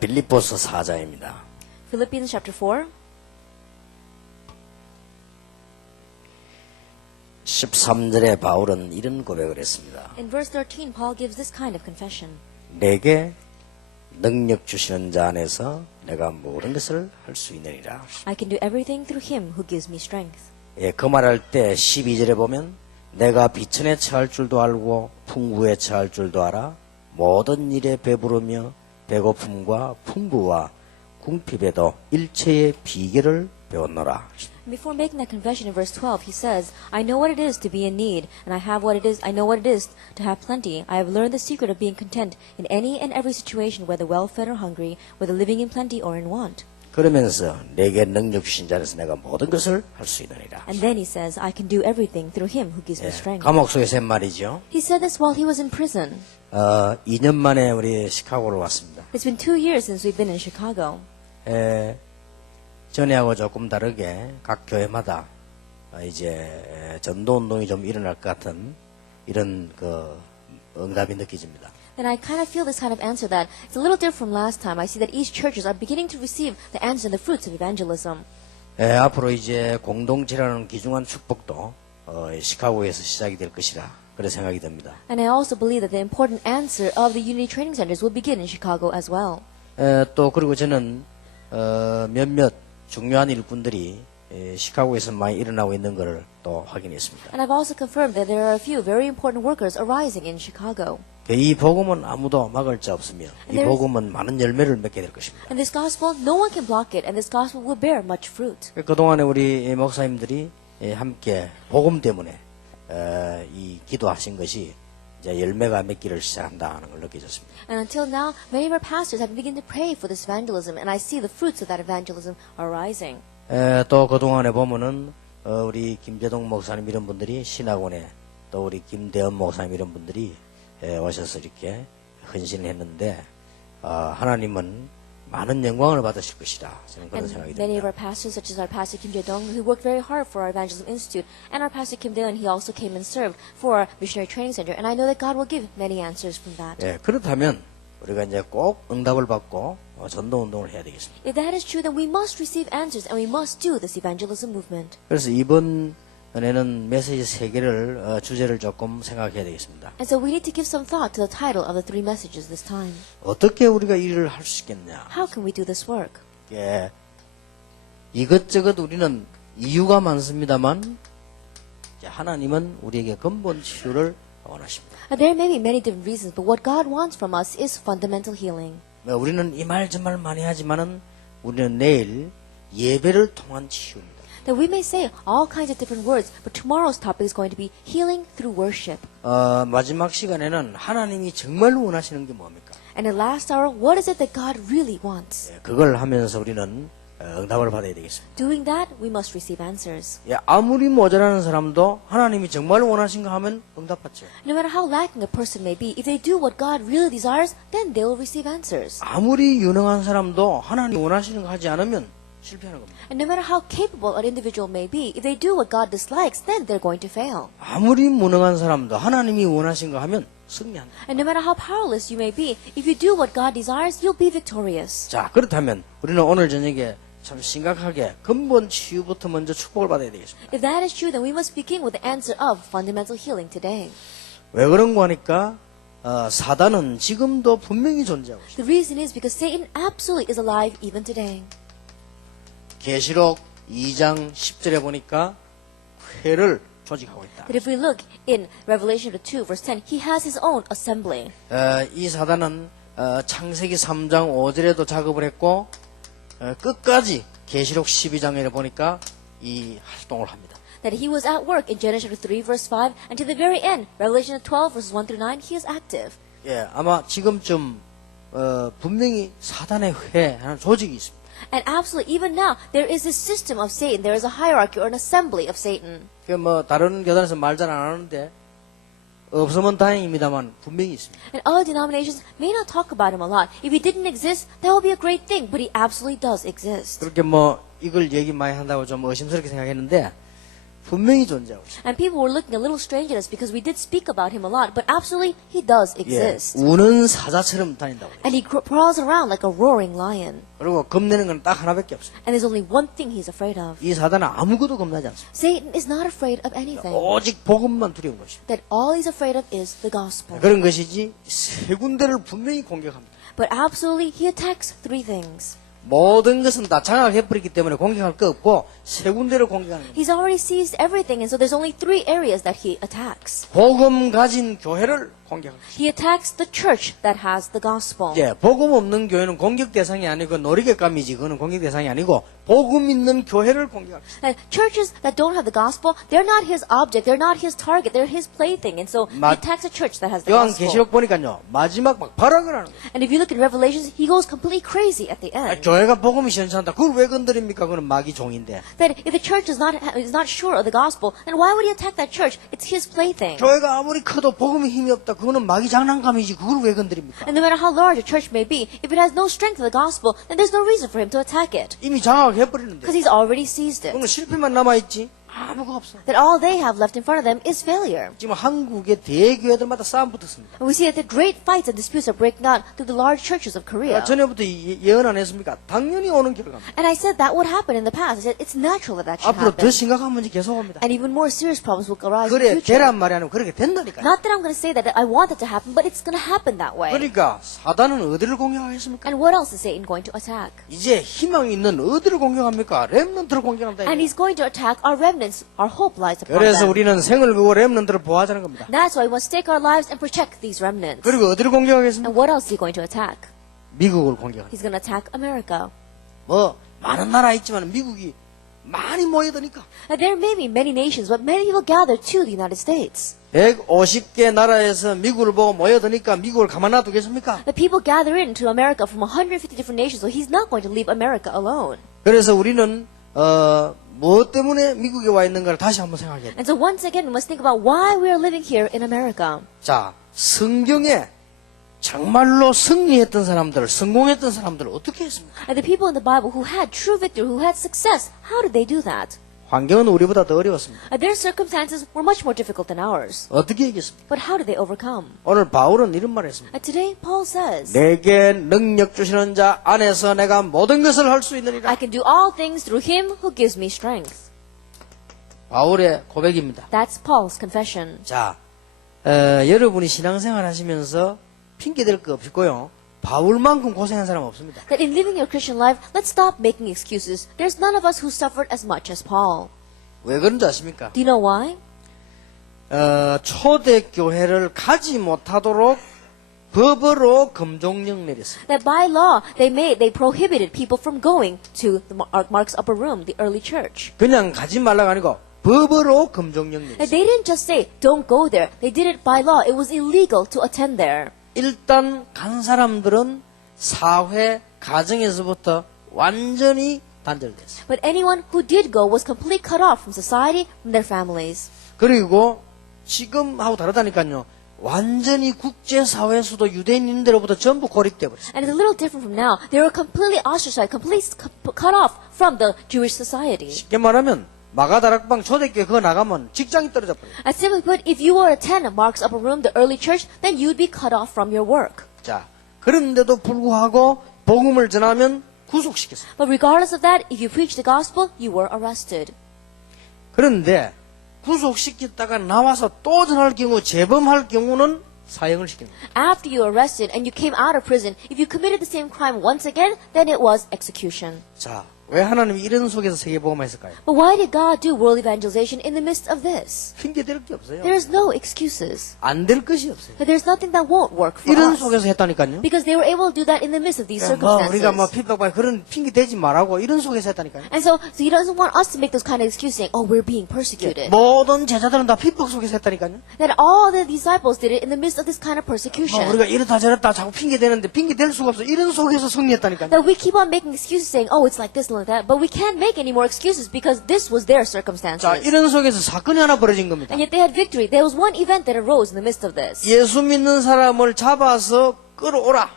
빌립보서 4장입니다. Philippians chapter 4. 13절에 바울은 이런 고백을 했습니다. In verse 13, Paul gives this kind of confession. 내게 능력 주시는 자 안에서 내가 모든 것을 할 수 있느니라. I can do everything through him who gives me strength. 예, 그 말할 때 12절에 보면 내가 비천에 처할 줄도 알고 풍부에 처할 줄도 알아 모든 일에 배부르며 배고픔과 풍부와 궁핍에도 일체의 비결을 배웠노라. And before making that confession in verse 12, he says, I know what it is to be in need, and I know what it is to have plenty. I have learned the secret of being content in any and every situation, whether well-fed or hungry, whether living in plenty or in want. 그러면서 내게 능력 주신 자에서 내가 모든 것을 할 수 있느니라. And then he says, I can do everything through him who gives me strength. 감옥 속에서 한 말이죠. He said this while he was in prison. 2년 만에 우리 시카고로 왔습니다. It's been 2 years since we've been in Chicago. 전에하고 조금 다르게 각 교회마다 이제 전도 운동이 좀 일어날 것 같은 이런 그 응답이 느껴집니다. And I kind of feel this kind of answer that it's a little different from last time. I see that each churches are beginning to receive the answers and the fruits of evangelism. 앞으로 이제 공동체라는 귀중한 축복도 시카고에서 시작이 될 것이라 그런 생각이 듭니다. And I also believe that the important answer of the Unity Training Centers will begin in Chicago as well. 또 그리고 저는 몇몇 중요한 일꾼들이 시카고에서 많이 일어나고 있는 것을 또 확인했습니다. And I've also confirmed that there are a few very important workers arising in Chicago. 이 복음은 아무도 막을 자 없으며 이 there's- 복음은 많은 열매를 맺게 될 것입니다. And this gospel, no one can block it, and this gospel will bear much fruit. 그동안에 우리 목사님들이 함께 복음 때문에 이 기도하신 것이 이제 열매가 맺기를 시작한다는 걸 느껴졌습니다. And until now, many of our pastors have begun to pray for this evangelism, and I see the fruits of that evangelism arising. 또 그동안에 보면은 우리 김재동 목사님 이런 분들이 신학원에 또 우리 김대현 목사님 이런 분들이 오셔서 이렇게 헌신을 했는데 하나님은 많은 영광을 받으실 것이다. 저는 그런 And 생각이 many of 듭니다. our pastors, such as our pastor Kim Jae-dong, who worked very hard for our evangelism institute, and our pastor Kim Daeun, he also came and served for our missionary training center, and I know that God will give many answers from that. 그렇다면 우리가 이제 꼭 응답을 받고 전도 운동을 해야 되겠습니다. If that is true, then we must receive answers, and we must do this evangelism movement. 그래서 이번에는 메시지 3개를 주제를 조금 생각해야 되겠습니다. And so we need to give some thought to the title of the 3 messages this time. 어떻게 우리가 이 일을 할 수 있겠냐? How can we do this work? 이것저것 우리는 이유가 많습니다만 하나님은 우리에게 근본 치유를 원하십니다. There may be many different reasons, but what God wants from us is fundamental healing. 우리는 이 말 저 말 많이 하지만은 우리는 내일 예배를 통한 치유입니다. That we may say all kinds of different words, but tomorrow's topic is going to be healing through worship. 마지막 시간에는 하나님이 정말로 원하시는 게 뭡니까? And in the last hour, what is it that God really wants? 그걸 하면서 우리는 응답을 받아야 되겠습니다. Doing that, we must receive answers. 아무리 모자라는 사람도 하나님이 정말로 원하신가 하면 응답받죠. No matter how lacking a person may be, if they do what God really desires, then they will receive answers. 아무리 유능한 사람도 하나님 원하시는 거 하지 않으면 실패하는 겁니다. And no matter how capable an individual may be, if they do what God dislikes, then they're going to fail. 아무리 무능한 사람도 하나님이 원하신 거 하면 승리한다. And no matter how powerless you may be, if you do what God desires, you'll be victorious. 자, 그렇다면 우리는 오늘 저녁에 참 심각하게 근본 치유부터 먼저 축복을 받아야 되겠습니다. If that is true, then we must begin with the answer of fundamental healing today. 왜 그런가 하니까 사단은 지금도 분명히 존재하고 있습니다. The reason is because Satan absolutely is alive even today. 계시록 2장 10절에 보니까 회를 조직하고 있다. That if we look in Revelation 2, verse 10, he has his own assembly. 이 사단은 창세기 3장 5절에도 작업을 했고 끝까지 계시록 12장에 보니까 이 활동을 합니다. That he was at work in Genesis 3, verse 5, and to the very end, Revelation 12, verses 1 through 9, he is active. 아마 지금쯤 분명히 사단의 회하는 조직이 있습니다. And absolutely, even now, there is a system of Satan. There is a hierarchy or an assembly of Satan. 다른 교단에서 말 잘 안 하는데 없으면 다행입니다만 분명히 있습니다. And other denominations may not talk about him a lot. If he didn't exist, that would be a great thing, but he absolutely does exist. 그렇게 이걸 얘기 많이 한다고 좀 의심스럽게 생각했는데 분명히 존재하고 있습니다. And people were looking a little strange at us because we did speak about him a lot, but absolutely he does 예, exist. 우는 사자처럼 다닌다고. And he prowls around like a roaring lion. 그리고 겁내는 건 딱 하나밖에 없습니다. And there's only one thing he's afraid of. 이 사단은 아무것도 겁나지 않습니다. Satan is not afraid of anything. 오직 복음만 두려운 것입니다. That all he's afraid of is the gospel. 그런 것이지 세 군데를 분명히 공격합니다. But absolutely he attacks three things. 모든 것은 다 장악해버렸기 때문에 공격할 거 없고 세 군데를 공격하는 겁니다. He's already seized everything, and so there's only three areas that he attacks. 복음 가진 교회를 공격합니다. He attacks the church that has the gospel. 예, 복음 없는 교회는 공격 대상이 아니고 놀이객감이지 그거는 공격 대상이 아니고 복음 있는 교회를 공격합니다. And churches that don't have the gospel, they're not his object, they're not his target, they're his plaything. And so he attacks a church that has the gospel. 요한계시록 보니까요 마지막 막 발악을 하는 거예요. And if you look at Revelations, he goes completely crazy at the end. 교회가 복음이 시원찮다. 그걸 왜 건드립니까? 그건 마귀 종인데. That if the church is not sure of the gospel, then why would he attack that church? It's his plaything. 교회가 아무리 커도 복음에 힘이 없다. 그거는 마귀 장난감이지. 그걸 왜 건드립니까? And no matter how large a church may be, if it has no strength of the gospel, then there's no reason for him to attack it. 이미 장악해버리는데. Because he's already seized it. 그러면 실패만 남아있지. 아무것도 없어. That all they have left in front of them is failure. 지금 한국의 대교회들마다 싸움 붙었습니다. And we see that the great fights and disputes are breaking out through the large churches of Korea. 전에부터 예언 안 했습니까? 당연히 오는 결과입니다. And I said that would happen in the past. I said it's natural that that should 앞으로 더 happen. 심각한 문제 계속 옵니다. And even more serious problems will arise in 그래 the future. 되란 말이 아니고 그렇게 된다니까요. Not that I'm going to say that I want it to happen, but it's going to happen that way. 그러니까 사단은 어디를 공격하겠습니까? And what else is Satan going to attack? 이제 희망이 있는 어디를 공격합니까? 렘넌트를 공격한다. And he's going to attack our remnants. Our hope lies upon 그래서 them. 우리는 생을 걸고 렘넌트를 보호하자는 겁니다. That's why we must stake our lives and protect these remnants. 그리고 어디를 공격하겠습니까? And what else is he going to attack? 미국을 공격합니다. He's going to attack America. 뭐 많은 나라 있지만 미국이 많이 모여드니까 Now, there may be many nations, but many people gather to the United States. 150개 나라에서 미국을 보고 모여드니까 미국을 가만 놔두겠습니까? The people gather into America from 150 different nations, so he's not going to leave America alone. 그래서 우리는 무엇 때문에 미국에 와 있는가를 다시 한번 생각해야 돼요. And so once again, we must think about why we are living here in America. 자, 성경에 정말로 승리했던 사람들, 성공했던 사람들을 어떻게 했습니까? And the people in the Bible who had true victory, who had success, how did they do that? 환경은 우리보다 더 어려웠습니다. Their circumstances were much more difficult than ours. 어떻게 이겼습니까? But how did they overcome? 오늘 바울은 이런 말을 했습니다. Today, Paul says, 내게 능력 주시는 자 안에서 내가 모든 것을 할 수 I 있느니라. can do all things through him who gives me strength. 바울의 고백입니다. That's Paul's confession. 자, 여러분이 신앙생활 하시면서 핑계댈 거 없고요. 바울만큼 고생한 사람 없습니다. That in living your Christian life, let's stop making excuses. There's none of us who suffered as much as Paul. 왜 그런지 아십니까? Do you know why? 초대교회를 가지 못하도록 법으로 금종령 내렸습니다. That by law, they prohibited people from going to the Mark's upper room, the early church. 그냥 가지 말라가 아니고 법으로 금종령 And 내렸습니다. they didn't just say, don't go there. They did it by law. It was illegal to attend there. 일단 간 사람들은 사회, 가정에서부터 완전히 단절됐어요. But anyone who did go was completely cut off from society, from their families. 그리고 지금하고 다르다니까요. 완전히 국제사회에서도 유대인들로부터 전부 고립돼 버렸어요. And it's a little different from now. They were completely ostracized, completely cut off from the Jewish society. 쉽게 말하면 마가다락방 초대교회 그거 나가면 직장이 떨어져 버려요. As simply put, if you were to attend Mark's upper room, the early church, then you'd be cut off from your work. 자, 그런데도 불구하고 복음을 전하면 구속시켰어요. But regardless of that, if you preached the gospel, you were arrested. 그런데 구속시켰다가 나와서 또 전할 경우 재범할 경우는 사형을 시킵니다. After you were arrested and you came out of prison, if you committed the same crime once again, then it was execution. 자, 왜 하나님이 이런 속에서 세계복음을 했을까요? But why did God do world evangelization in the midst of this? 핑계 댈 게 없어요. There is no excuses. 안 될 것이 없어요. There's nothing that won't work for 이런 us. 속에서 했다니까요. Because they were able to do that in the midst of these 뭐 우리가 뭐 circumstances. 핍박받아 그런 핑계 대지 말라고 이런 속에서 했다니까요. And so he doesn't want us to make those kind of excuses saying, oh, we're being persecuted. 모든 제자들은 다 핍박 속에서 했다니까요. That all the disciples did it in the midst of this kind of persecution. 우리가 이렇다 저렇다 자꾸 핑계 대는데 핑계 댈 수가 없어. 이런 속에서 승리했다니까요. That we keep on making excuses saying, oh, it's like this and like that. But we can't make any more excuses because this was their circumstances. 자, 이런 속에서 사건이 하나 벌어진 겁니다. And yet they had victory. There was one event that arose in the midst of this. 예수 믿는 사람을 잡아서 끌어오라.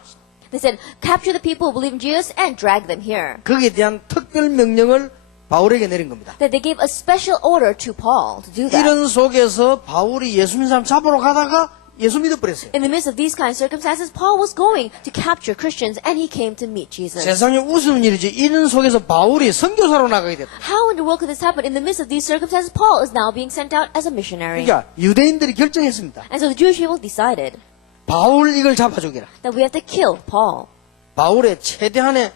They said, capture the people who believe in Jesus and drag them here. 거기에 대한 특별 명령을 바울에게 내린 겁니다. That they gave a special order to Paul to do that. 이런 속에서 바울이 예수 믿는 사람 잡으러 가다가 예수 믿어버렸어요. In the midst of these kind of circumstances, Paul was going to capture Christians and he came to meet Jesus. 세상에 웃으면 일이지. 이런 속에서 바울이 선교사로 나가게 됐다. How in the world could this happen? In the midst of these circumstances, Paul is now being sent out as a missionary. 그러니까 유대인들이 결정했습니다. And so the Jewish people decided 바울 이걸 잡아주기라. that we have to kill Paul. 바울의 최대한의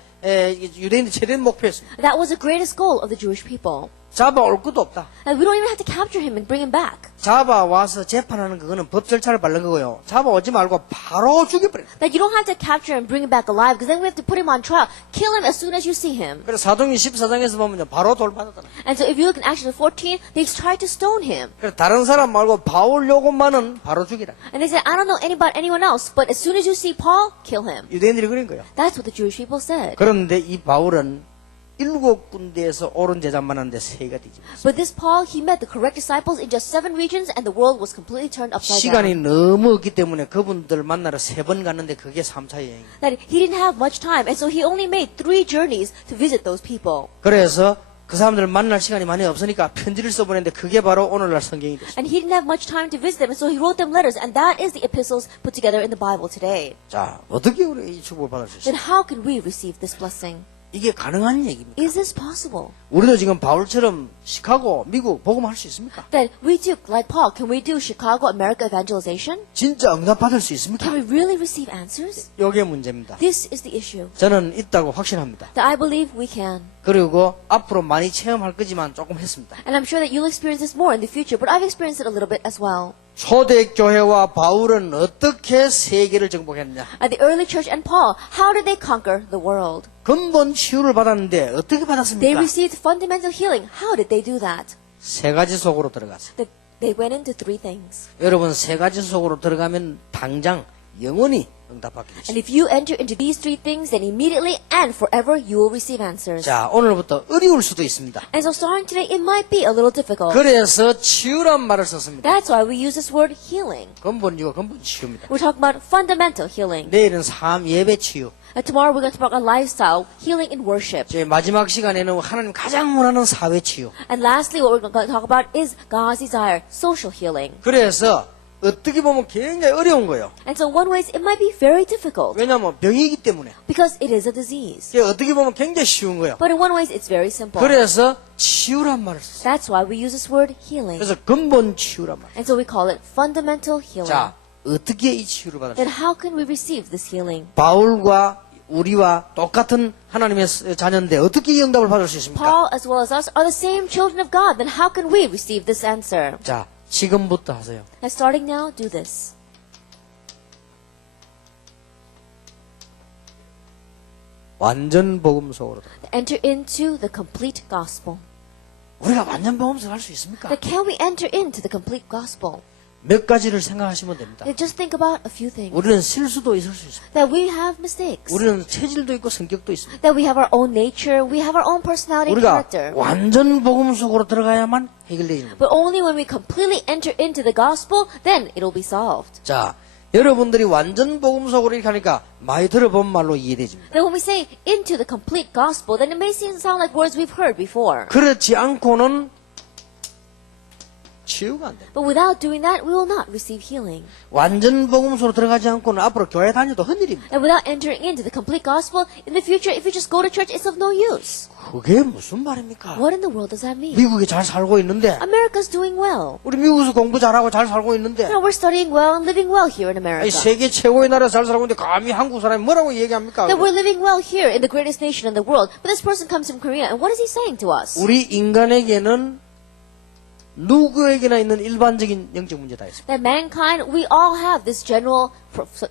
유대인들 최대한 목표였습니다. That was the greatest goal of the Jewish people. 잡아올 것도 없다. And we don't even have to capture him and bring him back. 잡아와서 재판하는 그거는 법 절차를 밟는 거고요. 잡아오지 말고 바로 죽여버려. That you don't have to capture him and bring him back alive, because then we have to put him on trial. Kill him as soon as you see him. 그래서 사도행전 14장에서 보면 바로 돌받았다. And so if you look in Acts 14, they tried to stone him. 그래서 다른 사람 말고 바울 요것만은 바로 죽이라. And they said, I don't know about anyone else, but as soon as you see Paul, kill him. 유대인들이 그런 거예요. That's what the Jewish people said. 그런데 이 바울은 7군데에서 옳은 제자 만났는데 3가 뒤집었어요. But this Paul, he met the correct disciples in just 7 regions, and the world was completely turned upside 시간이 down. 너무 없기 때문에 그분들 만나러 3번 갔는데 그게 3차 여행이에요. That he didn't have much time, and so he only made 3 journeys to visit those people. 그래서 그 사람들 만날 시간이 많이 없으니까 편지를 써보냈는데 그게 바로 오늘날 성경이 됐어요. And he didn't have much time to visit them, and so he wrote them letters, and that is the epistles put together in the Bible today. 자, 어떻게 우리 이 축복을 받을 수 있어요? Then how can we receive this blessing? 이게 가능한 얘기입니까? Is this possible? 우리도 지금 바울처럼 시카고, 미국 복음할 수 있습니까? That we do, like Paul, can we do Chicago, America evangelization? 진짜 응답받을 수 있습니까? Can we really receive answers? 이게 문제입니다. This is the issue. 저는 있다고 확신합니다. That I believe we can. 그리고 앞으로 많이 체험할 거지만 조금 했습니다. And I'm sure that you'll experience this more in the future, but I've experienced it a little bit as well. 초대교회와 바울은 어떻게 세계를 정복했느냐? At the early church and Paul, how did they conquer the world? 근본 치유를 받았는데 어떻게 They 받았습니까? received fundamental healing. How did they do that? 3가지 속으로 들어갔어요. They went into 3 things. 여러분 3가지 속으로 들어가면 당장 영원히 응답받게 And 되죠. if you enter into these 3 things, then immediately and forever you will receive answers. 자, 오늘부터 어려울 수도 있습니다. And so starting today, it might be a little difficult. 그래서 치유란 말을 썼습니다. That's why we use this word healing. 근본이고 근본 치유입니다. We're talking about fundamental healing. 내일은 삶 예배 치유. Tomorrow we're going to talk about lifestyle, healing in worship. 제 마지막 시간에는 하나님 가장 원하는 사회 치유. And lastly, what we're going to talk about is God's desire, social healing. 그래서 어떻게 보면 굉장히 어려운 거예요. And so in one ways, it might be very difficult 왜냐하면 병이기 때문에. because it is a disease. 이게 어떻게 보면 굉장히 쉬운 거예요. But in one ways, it's very simple. 그래서 치유란 말을 썼어요. That's why we use this word healing. 그래서 근본 치유란 말. And so we call it fundamental healing. 자, 어떻게 이 치유를 받을 수 Then 있어요? how can we receive this healing? 바울과 우리와 똑같은 하나님의 자녀인데 어떻게 이 응답을 받을 수 있습니까? Paul, as well as us, are the same children of God. Then how can we receive this answer? 자, 지금부터 하세요. And starting now, do this. 완전 복음 속으로 들어가. Enter into the complete gospel. 우리가 완전 복음 속할 수 있습니까? Then can we enter into the complete gospel? 몇 가지를 생각하시면 됩니다. Just think about a few things. 우리는 실수도 있을 수 있습니다. That we have mistakes. 우리는 체질도 있고 성격도 있습니다. That we have our own nature, we have our own personality and 우리가 character. 완전 복음 속으로 들어가야만 해결되는 겁니다. But only when we completely enter into the gospel, then it'll be solved. 자, 여러분들이 완전 복음 속으로 이렇게 하니까 많이 들어본 말로 이해되집니다. Then when we say into the complete gospel, then it may sound like words we've heard before. 그렇지 않고는 치유가 안 됩니다. But without doing that, we will not receive healing. 완전 복음 속으로 들어가지 않고는 앞으로 교회 다녀도 헛일입니다. And without entering into the complete gospel, in the future, if you just go to church, it's of no use. 그게 무슨 말입니까? What in the world does that mean? 미국이 잘 살고 있는데 America's doing well. 우리 미국에서 공부 잘하고 잘 살고 있는데 We're studying well and living well here in 아니, America. 세계 최고의 나라에서 잘 살고 있는데 감히 한국 사람이 뭐라고 얘기합니까? That we're living well here in the greatest nation in the world. But this person comes from Korea, and what is he saying to us? 우리 인간에게는 누구에게나 있는 일반적인 영적 문제 다 있습니다. That mankind, we all have this general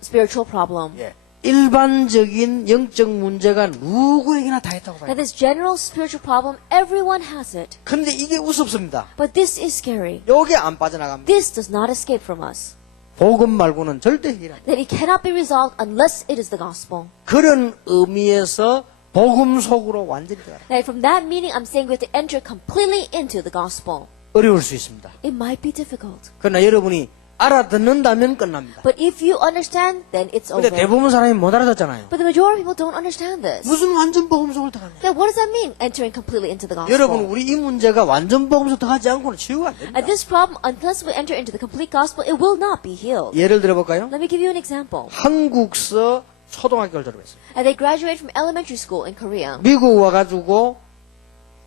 spiritual problem. 예. 일반적인 영적 문제가 누구에게나 다 있다고 봐요. That this general spiritual problem, everyone has it. 그런데 이게 우습습니다. But this is scary. 요게 안 빠져나갑니다. This does not escape from us. 복음 말고는 절대 해결 안 돼요. That it cannot be resolved unless it is the gospel. 그런 의미에서 복음 속으로 완전히 들어가라. That from that meaning, I'm saying we have to enter completely into the gospel. 어려울 수 있습니다. It might be difficult. 그러나 여러분이 알아듣는다면 끝납니다. But if you understand, then it's 근데 over. 대부분 사람이 못 알아듣잖아요. But the majority of people don't understand this. 무슨 완전 복음 속을 들어가냐? Then what does that mean? entering completely into the 여러분 gospel. 우리 이 문제가 완전 복음서 들어가지 않고는 치유가 안 됩니다. And this problem, unless we enter into the complete gospel, it will not be healed. 예를 들어볼까요? Let me give you an example. 한국서 초등학교를 졸업했어요. And they graduate from elementary school in Korea. 미국 와가지고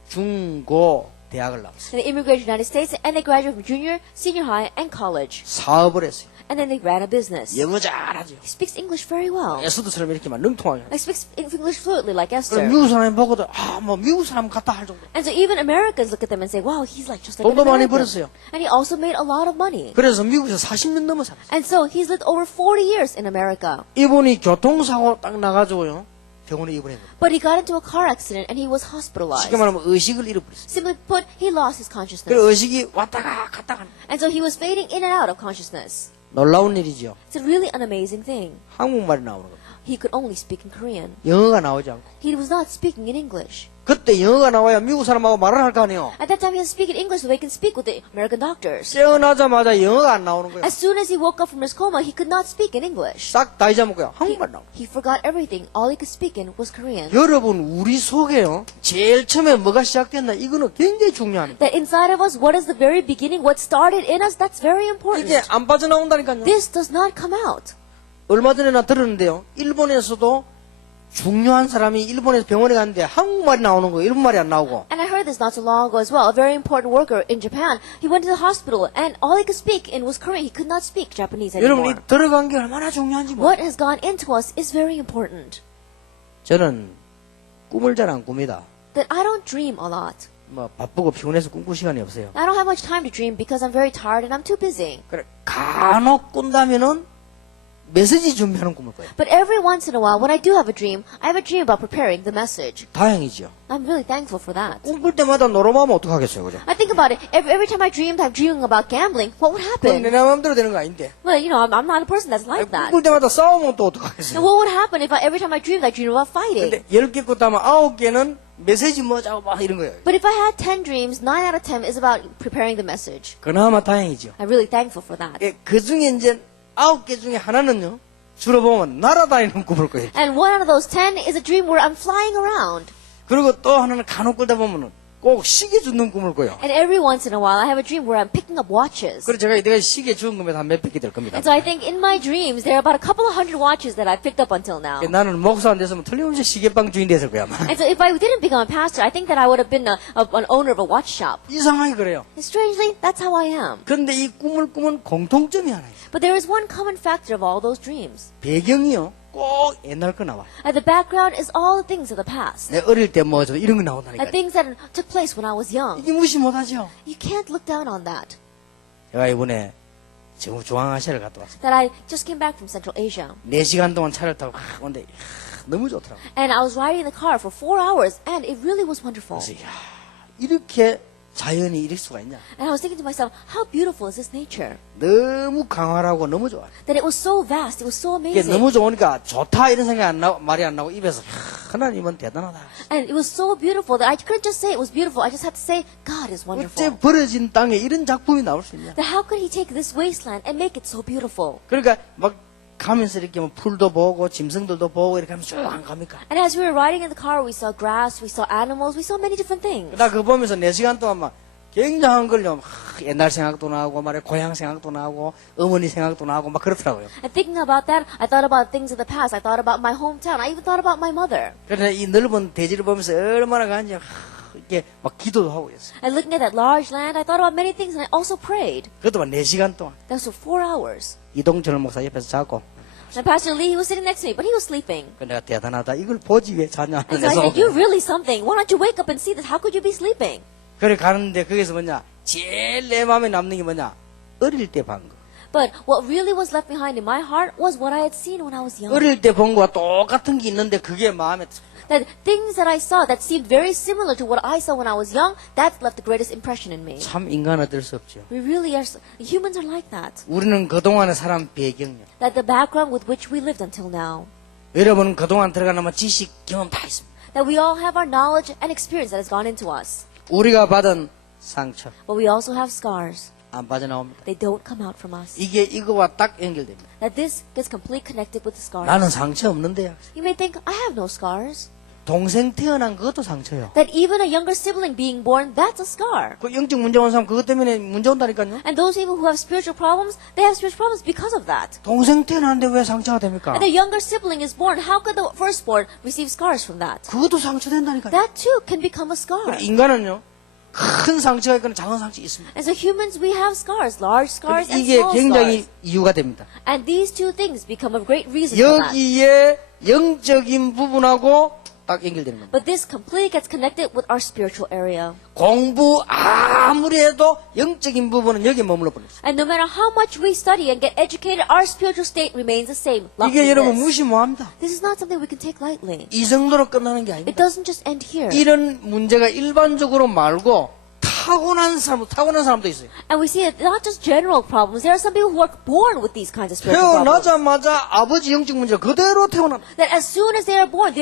중고 대학을 나왔어요. And they immigrated to the United States and they graduate from junior, senior high, and college. 사업을 했어요. And then they ran a business. 영어 잘하죠. He speaks English very well. 에스더처럼 이렇게 막 능통하게. Like speaks English fluently like 그럼 Esther. 미국 사람이 보고도 뭐 미국 사람 같다 할 정도. And so even Americans look at them and say, wow, he's like just like an 돈도 많이 American. 벌었어요. And he also made a lot of money. 그래서 미국에서 40년 넘어 살았어요. And so he's lived over 40 years in America. 이분이 교통사고 딱 나가지고요. 병원에 입원했거든요. But he got into a car accident and he was hospitalized. 쉽게 말하면 의식을 잃어버렸어요. Simply put, he lost his 그 consciousness. 의식이 왔다가 갔다가 하는 And so he was fading in and out of consciousness. 놀라운 일이죠. It's a really an amazing thing. 한국말이 나오는 겁니다. He could only speak in Korean. 영어가 나오지 않고. He was not speaking in English. 그때 영어가 나와야 미국 사람하고 말을 할 거 아니에요. At that time, he had to speak in English so they can speak with the American doctors. 깨어나자마자 영어가 안 나오는 거예요. As soon as he woke up from his coma, he could not speak in English. 싹 다 잊어먹고요. 한국말 나오고. He forgot everything. All he could speak in was Korean. 여러분 우리 속에요. 제일 처음에 뭐가 시작됐나 이거는 굉장히 중요합니다. That inside of us, what is the very beginning, what started in us, that's very important. 이게 안 빠져나온다니까요. This does not come out. 얼마 전에 나 들었는데요. 일본에서도 중요한 사람이 일본에서 병원에 갔는데 한국말이 나오는 거예요. 일본말이 안 나오고. And I heard this not too long ago as well. A very important worker in Japan, he went to the hospital and all he could speak in was Korean. He could not speak Japanese 여러분 이 anymore. 들어간 게 얼마나 중요한지 뭐. What has gone into us is very important. 저는 꿈을 잘 안 꿉니다. That I don't dream a lot. 뭐 바쁘고 피곤해서 꿈꿀 시간이 없어요. I don't have much time to dream because I'm very tired and I'm too busy. 그래 간혹 꾼다면은 메시지 준비하는 꿈을 꿔요. But every once in a while, when I do have a dream, I have a dream about preparing the message. 다행이죠. I'm really thankful for that. 꿈꿀 때마다 노름하면 어떡하겠어요, 그죠? I think about it. Every time I dreamed, I'm dreaming about gambling. What would 그건 내 happen? 마음대로 되는 거 아닌데. Well, you know, I'm not a person that's like that. 꿈꿀 때마다 싸우면 또 And 어떡하겠어요? what would happen if every time I dreamed about fighting? 근데 10개 꿨다면 9개는 메시지 뭐자고 막 이런 거예요. But if I had 10 dreams, 9 out of 10 is about preparing the message. 그나마 다행이죠. I'm really thankful for that. 예, 그 중에 이제 9개 중에 하나는요. 주로 보면 날아다니는 꿈을 꿔요. And one out of those 10 is a dream where I'm flying around. 그리고 또 하나는 간혹 꿀다 보면은 꼭 시계 줍는 꿈을 꿔요. And every once in a while, I have a dream where I'm picking up watches. 그래서 제가 이때까지 시계 주운 금액 한 몇백 개 될 겁니다. And so I think in my dreams, there are about a couple of hundred watches that I've picked up until now. 나는 목사 안 됐으면 틀림없이 시계방 주인 됐을 거야. 아마. And so if I didn't become a pastor, I think that I would have been an owner of a watch shop. 이상하게 그래요. And strangely, that's how I am. 그런데 이 꿈을 꾸면 공통점이 하나 있어요. But there is one common factor of all those dreams. 배경이요. 꼭 옛날 거 나와요. And the background is all the things of the past. 내 어릴 때 뭐 이런 거 And 나온다니까. things that took place when I was young. 이게 무시 못하죠. You can't look down on that. 제가 이번에 지금 중앙아시아를 갔다 왔어요. That I just came back from Central Asia. 4시간 동안 차를 타고 오는데 너무 좋더라고요. And I was riding the car for 4 hours, and it really was wonderful. 그래서 야, 이렇게 자연이 이럴 수가 있냐. And I was thinking to myself, how beautiful is this nature? 너무 강화라고 너무 좋아요. That it was so vast, it was so 이게 amazing. 너무 좋으니까 좋다 이런 생각이 안 나고 말이 안 나고 입에서 하나님은 대단하다. And it was so beautiful that I couldn't just say it was beautiful. I just had to say, God is 어째 wonderful. 버려진 땅에 이런 작품이 나올 수 있냐. That how could He take this wasteland and make it so beautiful? 그러니까 막 가면서 이렇게 뭐 풀도 보고 짐승들도 보고 이렇게 하면서 쭉 안 갑니까? And as we were riding in the car, we saw grass, we saw animals, we saw many different things. 나 그거 보면서 4시간 동안 막 굉장한 걸요. 옛날 생각도 나고 말이야 고향 생각도 나고 어머니 생각도 나고 막 그렇더라고요. And thinking about that, I thought about things of the past. I thought about my hometown. I even thought about my mother. 그래서 이 넓은 대지를 보면서 얼마나 간지 이렇게 막 기도도 하고 있어요. And looking at that large land, I thought about many things, and I also prayed. 그것도 막 4시간 동안 That was for 4 hours. 이동철 목사 옆에서 자고 And Pastor Lee, he was sitting next to me, but he was sleeping. 그 내가 대단하다 이걸 보지 왜 자냐 And so I said, you're really something. Why don't you wake up and see this? How could you be sleeping? 그래 가는데 거기서 뭐냐 제일 내 마음에 남는 게 뭐냐 어릴 때 본 거. But what really was left behind in my heart was what I had seen when I was young. 어릴 때 본 거와 똑같은 게 있는데 그게 마음에 That things that I saw that seemed very similar to what I saw when I was young, that left the greatest impression in me. 참 인간 어쩔 수 없죠. We really are, humans are like that. 우리는 그동안의 사람 배경요. That the background with which we lived until now. 여러분은 그동안 들어가면 지식 경험 다 있습니다. That we all have our knowledge and experience that has gone into us. 우리가 받은 상처 But we also have scars. 안 빠져나옵니다. They don't come out from us. 이게 이거와 딱 연결됩니다. That this gets completely connected with the scars. 나는 상처 없는데요. You may think, I have no scars. 동생 태어난 그것도 상처예요. That even a younger sibling being born, that's a scar. 그 영적 문제 온 사람 그것 때문에 문제 온다니까요. And those people who have spiritual problems, they have spiritual problems because of that. 동생 태어났는데 왜 상처가 됩니까? And the younger sibling is born. How could the firstborn receive scars from that? 그것도 상처된다니까요. That too can become a scar. 인간은요, 큰 상처가 있거나 작은 상처가 있습니다. And so humans, we have scars, large scars and 이게 small 굉장히 scars. 이유가 됩니다. And these two things become a great reason for that. 여기에 영적인 부분하고 딱 연결되는 겁니다. But this completely gets connected with our spiritual area. 공부 아무리 해도 영적인 부분은 여기에 머물러 버렸어요. And no matter how much we study and get educated, our spiritual state remains the same. Locked 이게 in 여러분 this. 무시 못합니다. This is not something we can take lightly. 이 정도로 끝나는 게 It 아닙니다. doesn't just end here. 이런 문제가 일반적으로 말고 타고난 사람도 있어요. And we see that not just general problems. There are some people who are born with these kinds of spiritual problems. 태어나자마자 아버지 영적 문제가 그대로 태어납니다. That as soon as they are born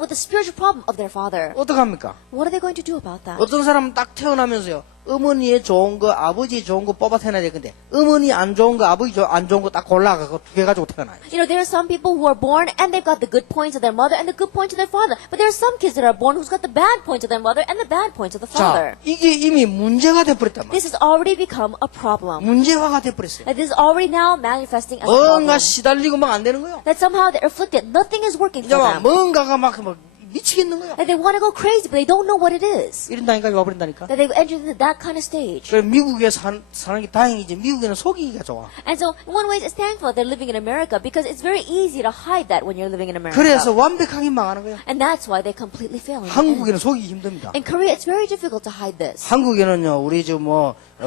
with the spiritual problem of their father. 어떡합니까? What are they going to do about that? 어떤 사람은 딱 태어나면서요. 어머니의 좋은 거, 아버지 좋은 거 뽑아 태어나야 될 건데 어머니 안 좋은 거, 아버지 안 좋은 거 딱 골라가지고 두 개 가지고 태어나요. You know, there are some people who are born and they've got the good points of their mother and the good points of their father. But there are some kids that are born who's got the bad points of their mother and the bad points of the father. 자, 이게 이미 문제가 돼버렸단 말이에요. This has already become a problem. 문제화가 돼버렸어요. That this is already now manifesting as a 뭔가 problem. 시달리고 막 안 되는 거예요. That somehow they're afflicted. Nothing is working 이제 for 막 them. 뭔가가 막 미치겠는 거예요. That they want to go crazy, but they don't know what it is. 이런다니까 와버린다니까. That they've entered into that kind of stage. 그래서 미국에 사는 게 다행이지. 미국에는 속이기가 좋아. And so, in one way, it's thankful that they're living in America because it's very easy to hide that when you're living in America. 그래서 완벽하게 망하는 거예요. And that's why they completely fail. In the end. 한국에는 속이기 힘듭니다. In Korea, it's very difficult to hide this. 한국에는요, 우리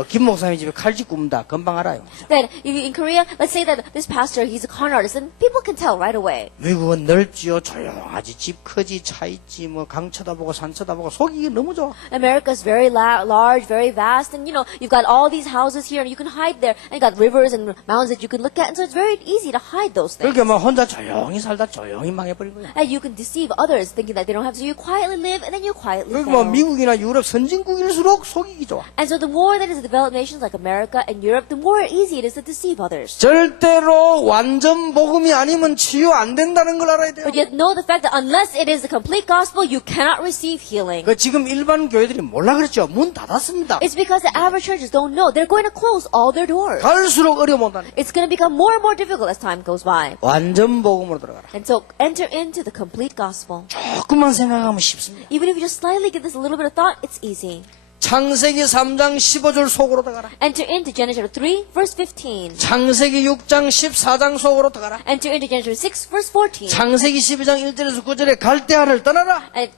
김 목사님 집에 칼집 굽는다. 금방 알아요. That in Korea, let's say that this pastor, he's a con artist, and people can tell right away. 미국은 넓지요, 조용하지, 집 크지, 차 있지, 강 쳐다보고 산 쳐다보고 속이기 너무 좋아. America's very large, very vast, and you've got all these houses here, and you can hide there, and you got rivers and mountains that you can look at, and so it's very easy to hide those things. 그렇게 혼자 조용히 살다 조용히 망해버린 거야. And you can deceive others, thinking that they don't have to. You quietly live, and then you quietly 그리고 fail. 미국이나 유럽 선진국일수록 속이기 좋아. And so the more that is developed nations like America and Europe, the more easy it is to deceive others. 절대로 완전 복음이 아니면 치유 안 된다는 걸 알아야 돼요. But yet know the fact that unless it is the complete gospel, you cannot receive healing. 그 지금 일반 교회들이 몰라 그랬죠. 문 닫았습니다. It's because the average churches don't know. They're going to close all their doors. 갈수록 어려워온다는. It's going to become more and more difficult as time goes by. 완전 복음으로 들어가라. And so enter into the complete gospel. 조금만 생각하면 쉽습니다. Even if you just slightly give this a little bit of thought, it's easy. 창세기 3장 15절 속으로 들어가라. Enter into Genesis 3, verse 15. 창세기 6장 14장 속으로 들어가라. Enter into Genesis 6, verse 14. 창세기 12장 1절에서 9절에 갈대아를 떠나라. And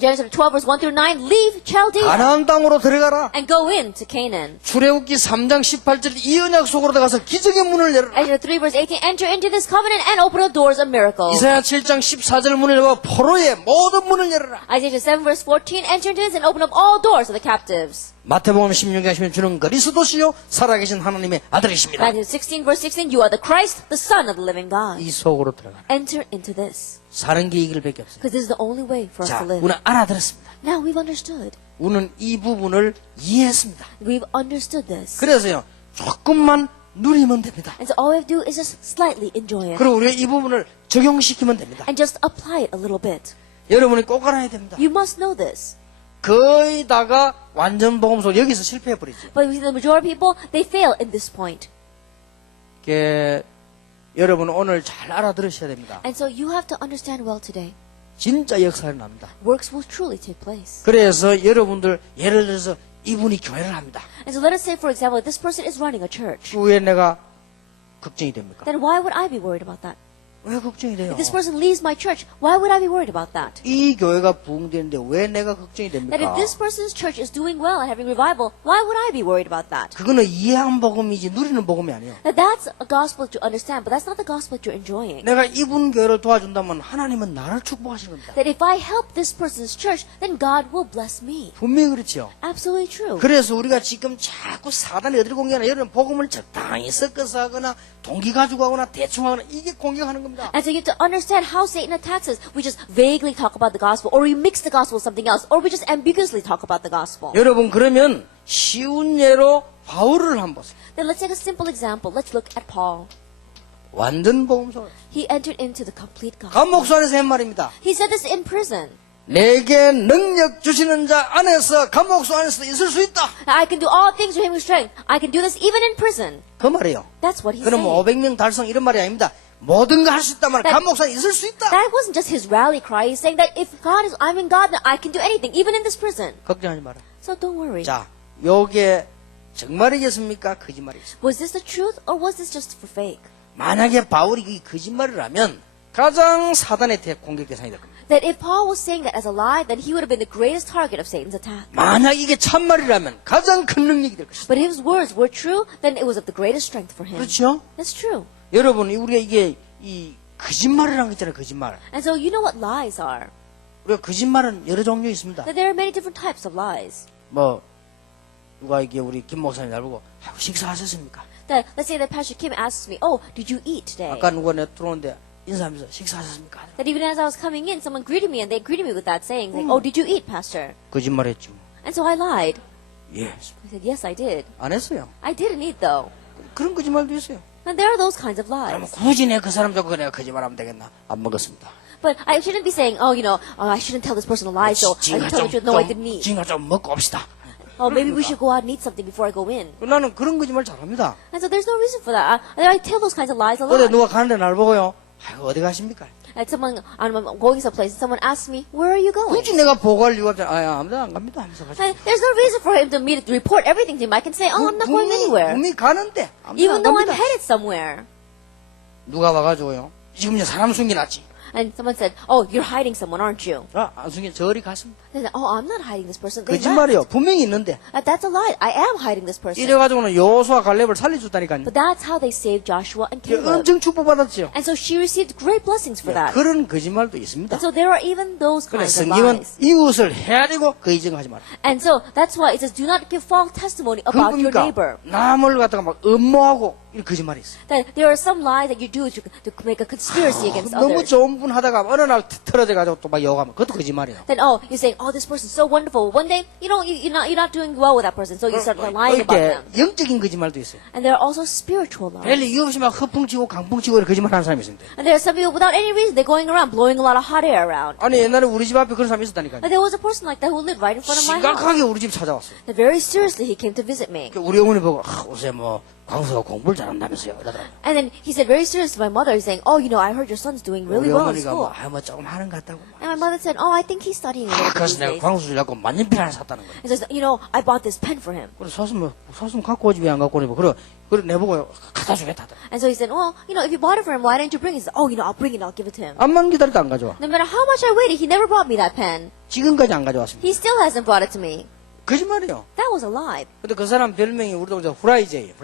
Genesis 12, verse 1 through 9, leave Chaldea 가나안 땅으로 들어가라. and go into Canaan. 출애굽기 3장 18절 이 언약 속으로 들어가서 기적의 문을 열어라. Exodus 3, verse 18, enter into this covenant and open the doors of miracles. 이사야 7장 14절 문을 열어 포로의 모든 문을 열어라. Isaiah 7, verse 14, enter into this and open up all doors of the captives. 마태복음 16장 10절 주는 그리스도시요 살아계신 하나님의 아들이십니다. Matthew 16, verse 16, you are the Christ, the Son of the living God. 이 속으로 들어가라. Enter into this. 사는 게 이 길밖에 없어요. Because this is the only way for us 자, to live. 우리는 알아들었습니다. Now we've understood. 우리는 이 부분을 이해했습니다. We've understood this. 그래서요, 조금만 누리면 됩니다. And so all we have to do is just slightly enjoy it. 그리고 우리가 이 부분을 적용시키면 됩니다. And just apply it a little bit. 여러분이 꼭 알아야 됩니다. You must know this. 거의 다가 완전 복음소 여기서 실패해버리죠. But we see the majority of people, they fail in this point. 여러분 오늘 잘 알아들으셔야 됩니다. And so you have to understand well today. 진짜 역사를 납니다. Works will truly take place. 그래서 여러분들 예를 들어서 이분이 교회를 합니다. And so let us say, for example, this person is running a church. 왜 내가 걱정이 됩니까? Then why would I be worried about that? 왜 걱정이 돼요? If this person leaves my church, why would I be worried about that? 이 교회가 부흥되는데 왜 내가 걱정이 That 됩니까? if this person's church is doing well and having revival, why would I be worried about that? 그거는 이해한 복음이지 누리는 복음이 아니에요. That that's a gospel to understand, but that's not the gospel that you're enjoying. 내가 이분 교회를 도와준다면 하나님은 나를 축복하시는 겁니다. That if I help this person's church, then God will bless me. 분명히 그렇죠. Absolutely true. 그래서 우리가 지금 자꾸 사단이 어디를 공격하나 여러분 복음을 적당히 섞어서 하거나 동기 가지고 하거나 대충 하거나 이게 공격하는 겁니다. And so you have to understand how Satan attacks us. We just vaguely talk about the gospel, or we mix the gospel with something else, or we just ambiguously talk about the gospel. 여러분 그러면 쉬운 예로 바울을 한번 보세요. Then let's take a simple example. Let's look at Paul. 완전 복음서. He entered into the complete gospel. 감옥소 안에서 한 말입니다. He said this in prison. 내게 능력 주시는 자 안에서 감옥소 안에서 있을 수 있다. I can do all things through him who strength. I can do this even in prison. 그 말이에요. That's what he 그럼 said. 뭐 500명 달성 이런 말이 아닙니다. 모든 거 할 수 있다면 That- 감옥소 안에 있을 수 있다. That wasn't just his rally cry. He's saying that if I'm in God, then I can do anything, even in this prison. 걱정하지 마라. So don't worry. 자, 요게 정말이겠습니까? 거짓말이겠습니까? Was this the truth or was this just for fake? 만약에 바울이 그 거짓말을 하면 가장 사단의 공격 대상이 될 겁니다. That if Paul was saying that as a lie, then he would have been the greatest target of Satan's attack. 만약 이게 참말이라면 가장 큰 능력이 될 것입니다. But if his words were true, then it was of the greatest strength for him. 그렇죠? That's true. 여러분, 우리가 이게 이 거짓말이라는 거 있잖아요. 거짓말. And so you know what lies are. 우리가 거짓말은 여러 종류 있습니다. That there are many different types of lies. 뭐 누가 이게 우리 김 목사님 날 보고 식사하셨습니까? That let's say that Pastor Kim asks me, "Oh, did you eat today?" 아까 누가 내 들어오는데 인사하면서 식사하셨습니까? That even as I was coming in, someone greeted me and they greeted me with that saying, like, "Oh, did you eat, Pastor?" 거짓말했죠. And so I lied. 예, I said, "Yes, I did. 안 했어요. I didn't eat though." 그런 거짓말도 있어요. And there are those kinds of 그러면 lies. 굳이 내가 그 사람 잡고 내가 거짓말하면 되겠나? 안 먹었습니다. But I shouldn't be saying, "Oh, I shouldn't tell this person a lie, so I tell the truth." No, I didn't eat. 지금 좀 먹고 옵시다. Oh, maybe we should go out and eat something before I go in. 나는 그런 거짓말 잘합니다. And so there's no reason for that. I tell those kinds of lies a 어제 lot. 누가 가는데 날 보고요. 아이고 어디 가십니까? And someone, I'm going someplace, and someone asks me, "Where are you going?" 굳이 내가 보고할 이유가 없잖아. 아무도 안 갑니다 하면서 가죠. And there's no reason for him to me to report everything to him. I can say, "Oh, I'm not going anywhere," 분명히 가는데 아무도 안 even though I'm 갑니다. headed somewhere. 누가 와가지고요. 지금 이제 사람 숨겨놨지. And someone said, "Oh, you're hiding someone, aren't you?" 안 숨겨 저리 갔습니다. They said, "Oh, I'm not hiding this person." They left. 거짓말이요. 분명히 있는데. That's a lie. I am hiding this person. 이래가지고는 여호수아 갈렙을 살려줬다니까요. But that's how they saved Joshua and Caleb. 엄청 축복받았죠. And so she received great blessings for that. 그런 거짓말도 있습니다. And so there are even those 그래 kinds of 성경은 lies. 이웃을 헤아리고 그 이정하지 마라. And so that's why it says, "Do not give false testimony 그 about your 보니까 neighbor." 남을 갖다가 막 음모하고 이런 거짓말이 있어. That there are some lies that you do to make a conspiracy against 너무 others. 좋은 분 하다가 어느 날 틀어져가지고 또 막 욕하면 그것도 거짓말이에요. Then you're saying, "Oh, this person's so wonderful." One day, you're not doing well with that person, so you start lying about 이렇게 them. 영적인 거짓말도 있어요. And there are also spiritual lies. 별로 이유 없이 막 허풍치고 강풍치고 이렇게 거짓말하는 사람이 있습니다. And there are some people without any reason they're going around blowing a lot of hot air around. 아니 옛날에 우리 집 앞에 그런 사람이 있었다니까요. And there was a person like that who lived right in front of my house. 심각하게 우리 집 찾아왔어요. That very seriously he came to visit me. 우리 어머니 보고 요새 뭐 광수가 공부를 잘한다면서요. 이러더라고요. And then he said very seriously to my mother, he's saying, "Oh, I heard your son's doing really 우리 well in 어머니가 school." 뭐 조금 하는 것 같다고. And my mother said, "Oh, I think he's studying a little bit 그래서 these 내가 days." 광수 주려고 만년필 하나 샀다는 거예요. He says, "I bought this pen for him." 그래 소스 갖고 오지 왜 안 갖고 오니? 그래 내보고 갖다 주겠다. And so he said, "Well, if you bought it for him, why didn't you bring it?" He said, "Oh, I'll bring it, I'll give it to him." 암만 기다려도 안 가져와. No matter how much I waited, he never brought me that pen. 지금까지 안 가져왔습니다. He still hasn't brought it to me. 거짓말이요. That was a lie. 근데 그 사람 별명이 우리 동네 후라이제예요.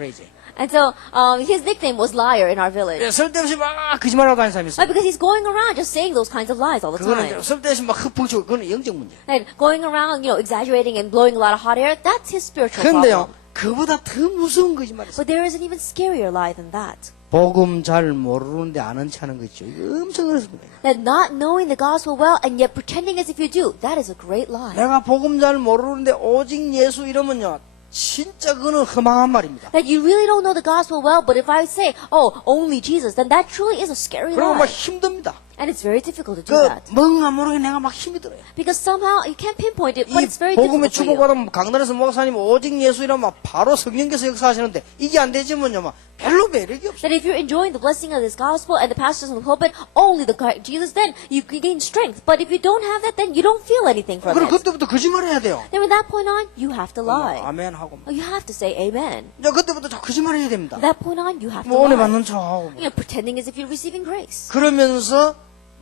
And so his nickname was Liar in our village. 쓸데없이 막 거짓말하고 다니는 사람이 있어요. Because he's going around just saying those kinds of lies all the 그거는 time. 쓸데없이 막 흑풍치고 그거는 영적 문제. And going around, exaggerating and blowing a lot of hot air, that's his spiritual 그런데요, problem. 그보다 더 무서운 거짓말이 있어요. But there is an even scarier lie than that. 복음 잘 모르는데 아는 체 하는 거 있죠. 이거 엄청 어렵습니다. That not knowing the gospel well and yet pretending as if you do, that is a great lie. 내가 복음 잘 모르는데 오직 예수 이러면요. 진짜 그거는 허망한 말입니다. That you really don't know the gospel well, but if I say, "Oh, only Jesus," then that truly is a scary 그리고 막 lie. 힘듭니다. And it's very difficult to do 그 that. 뭔가 모르게 내가 막 힘이 들어요. Because somehow you can't pinpoint it, 이 but it's very 복음에 difficult for you. 축복받으면 강단에서 목사님 오직 예수 이러면 막 바로 성령께서 역사하시는데 이게 안 되지면요. 막 별로 매력이 없어요. That if you're enjoying the blessing of this gospel and the pastors in the pulpit, only the Jesus, then you can gain strength. But if you don't have that, then you don't feel anything from 그럼 it. 그때부터 거짓말해야 돼요. Then from that point on, you have to lie. 아멘 하고. You have to say amen. 이제 그때부터 거짓말해야 됩니다. From that point on, you have to 뭐 은혜 lie. 받는 척하고. Pretending as if you're receiving grace. 그러면서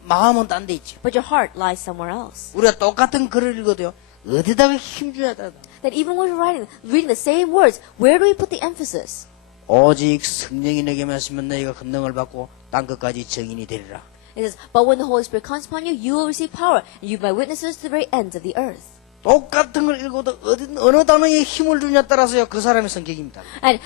마음은 딴 데 있죠. But your heart lies somewhere else. 우리가 똑같은 글을 읽어도요. 어디다가 힘줘야 돼. That even when we're reading the same words, where do we put the emphasis? 오직 성령이 내게 말씀하면 너희가 권능을 받고 땅 끝까지 증인이 되리라. It says, "But when the Holy Spirit comes upon you, you will receive power, and you be my witnesses to the very ends of the earth." 똑같은 걸 읽어도 어느 단어에 힘을 주냐에 따라서요 그 사람의 성격입니다. And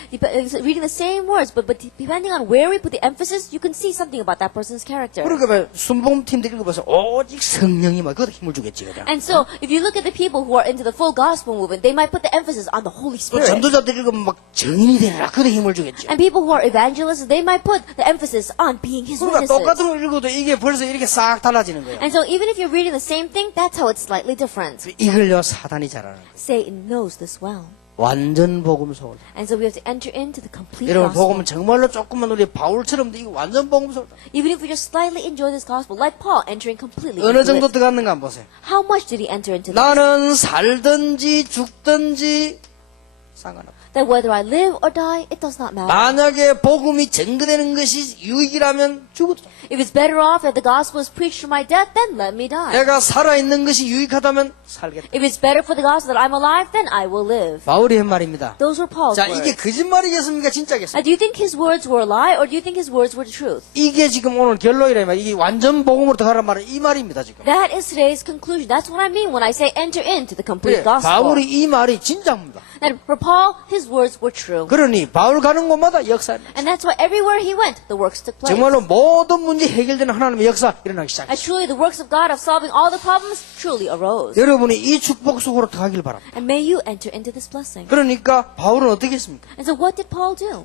reading the same words, but depending on where we put the emphasis, you can see something about that person's character. 그러니까 순복음팀들 읽어봐서 오직 성령이 막 그것도 힘을 주겠지 그죠? And so, if you look at the people who are into the full gospel movement, they might put the emphasis on the Holy 또 Spirit. 전도자들 읽으면 막 증인이 되라 그것도 힘을 주겠죠. And people who are evangelists, they might put the emphasis on being His 그러니까 witnesses. 똑같은 걸 읽어도 이게 벌써 이렇게 싹 달라지는 거예요. And so, even if you're reading the same thing, that's how it's slightly different. 이걸요 사단이 잘 알아요. Satan knows this well. 완전 복음 속을. And so we have to enter into the complete 여러분 gospel. 복음은 정말로 조금만 우리 바울처럼 이거 완전 복음 속을. Even if we just slightly enjoy this gospel, like Paul entering completely 어느 into 정도 it. 들어갔는가 한번 보세요. How much did he enter into this? 나는 살든지 죽든지 상관없다. That whether I live or die, it does not matter. 만약에 복음이 증거되는 것이 유익이라면 죽어도 If it's better off that the gospel is preached through my death, then let me die. 내가 살아있는 것이 유익하다면 살겠다. If it's better for the gospel that I'm alive, then I will live. 바울이 한 말입니다. Those were Paul's 자, words. 이게 거짓말이겠습니까? 진짜겠습니까? Do you think his words were a lie, or do you think his words were the truth? 이게 지금 오늘 결론이라 말. 이게 완전 복음으로 들어가란 말은 이 말입니다, 지금. That is today's conclusion. That's what I mean when I say enter into the complete 그래, gospel. 바울이 이 말이 진짜입니다. And for Paul, his words were true. 그러니 바울 가는 곳마다 역사입니다. And that's why everywhere he went, the works took place. 정말로 모든 문제 해결되는 하나님의 역사 일어나기 And 시작했어요. truly, the works of God of solving all the problems truly arose. 여러분이 이 축복 속으로 들어가길 바랍니다. And may you enter into this blessing. 그러니까 바울은 어떻게 했습니까? And so what did Paul do?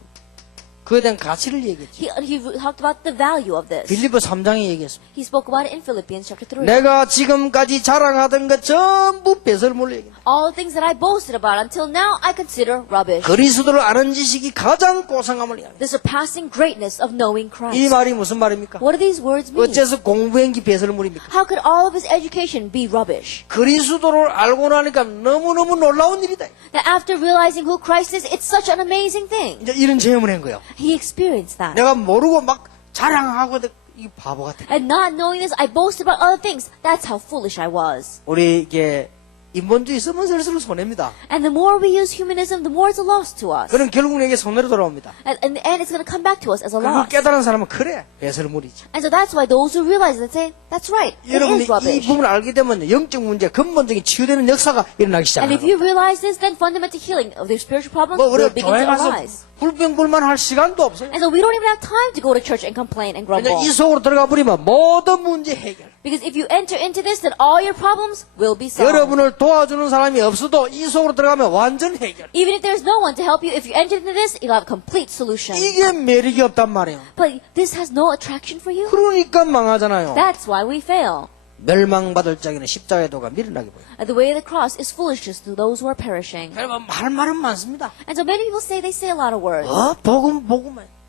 그에 대한 가치를 얘기했죠. He talked about the value of this. 빌립보 3장에 얘기했습니다. He spoke about it in Philippians chapter 3. 내가 지금까지 자랑하던 것 전부 배설물로 얘기합니다. All the things that I boasted about until now, I consider rubbish. 그리스도를 아는 지식이 가장 고상함을 이야기합니다. The surpassing greatness of knowing 이 Christ. 말이 무슨 말입니까? What do these words mean? 어째서 공부한 게 배설물입니까? How could all of his education be rubbish? 그리스도를 알고 나니까 너무너무 놀라운 일이다. That after realizing who Christ is, it's such an amazing thing. 이제 이런 체험을 한 거예요. He experienced that. 내가 모르고 막 자랑하고 이 바보 같아. And not knowing this, I boasted about other things. That's how foolish I was. 우리 이게 인본주의 쓰면 쓸수록 손해입니다. And the more we use humanism, the more it's a loss to us. 그럼 결국 내게 손해로 돌아옵니다. And in the end, it's going to come back to us as a 그걸 loss. 깨달은 사람은 그래 배설물이지. And so that's why those who realize it say, that's right, it 여러분이 is 이 rubbish. 부분을 알게 되면 영적 문제, 근본적인 치유되는 역사가 일어나기 And if 시작합니다. you realize this, then fundamental healing of their spiritual problems 뭐 will 우리가 begin 교회 to 가서 arise. 불평불만할 시간도 없어요. And so we don't even have time to go to church and complain and grumble. 그냥 이 속으로 들어가 버리면 모든 문제 해결. Because if you enter into this, then all your problems will be solved. 여러분을 도와주는 사람이 없어도 이 속으로 들어가면 완전 해결. Even if there's no one to help you, if you enter into this, you'll have a complete solution. 이게 매력이 없단 말이에요. But this has no attraction for you. 그러니까 망하잖아요. That's why we fail. 멸망받을 자에는 십자가의 도가 미련하게 보여요. And the way of the cross is foolishness to those who are perishing. 여러분 말은 많습니다. And so many people say they say a lot of words. 복음.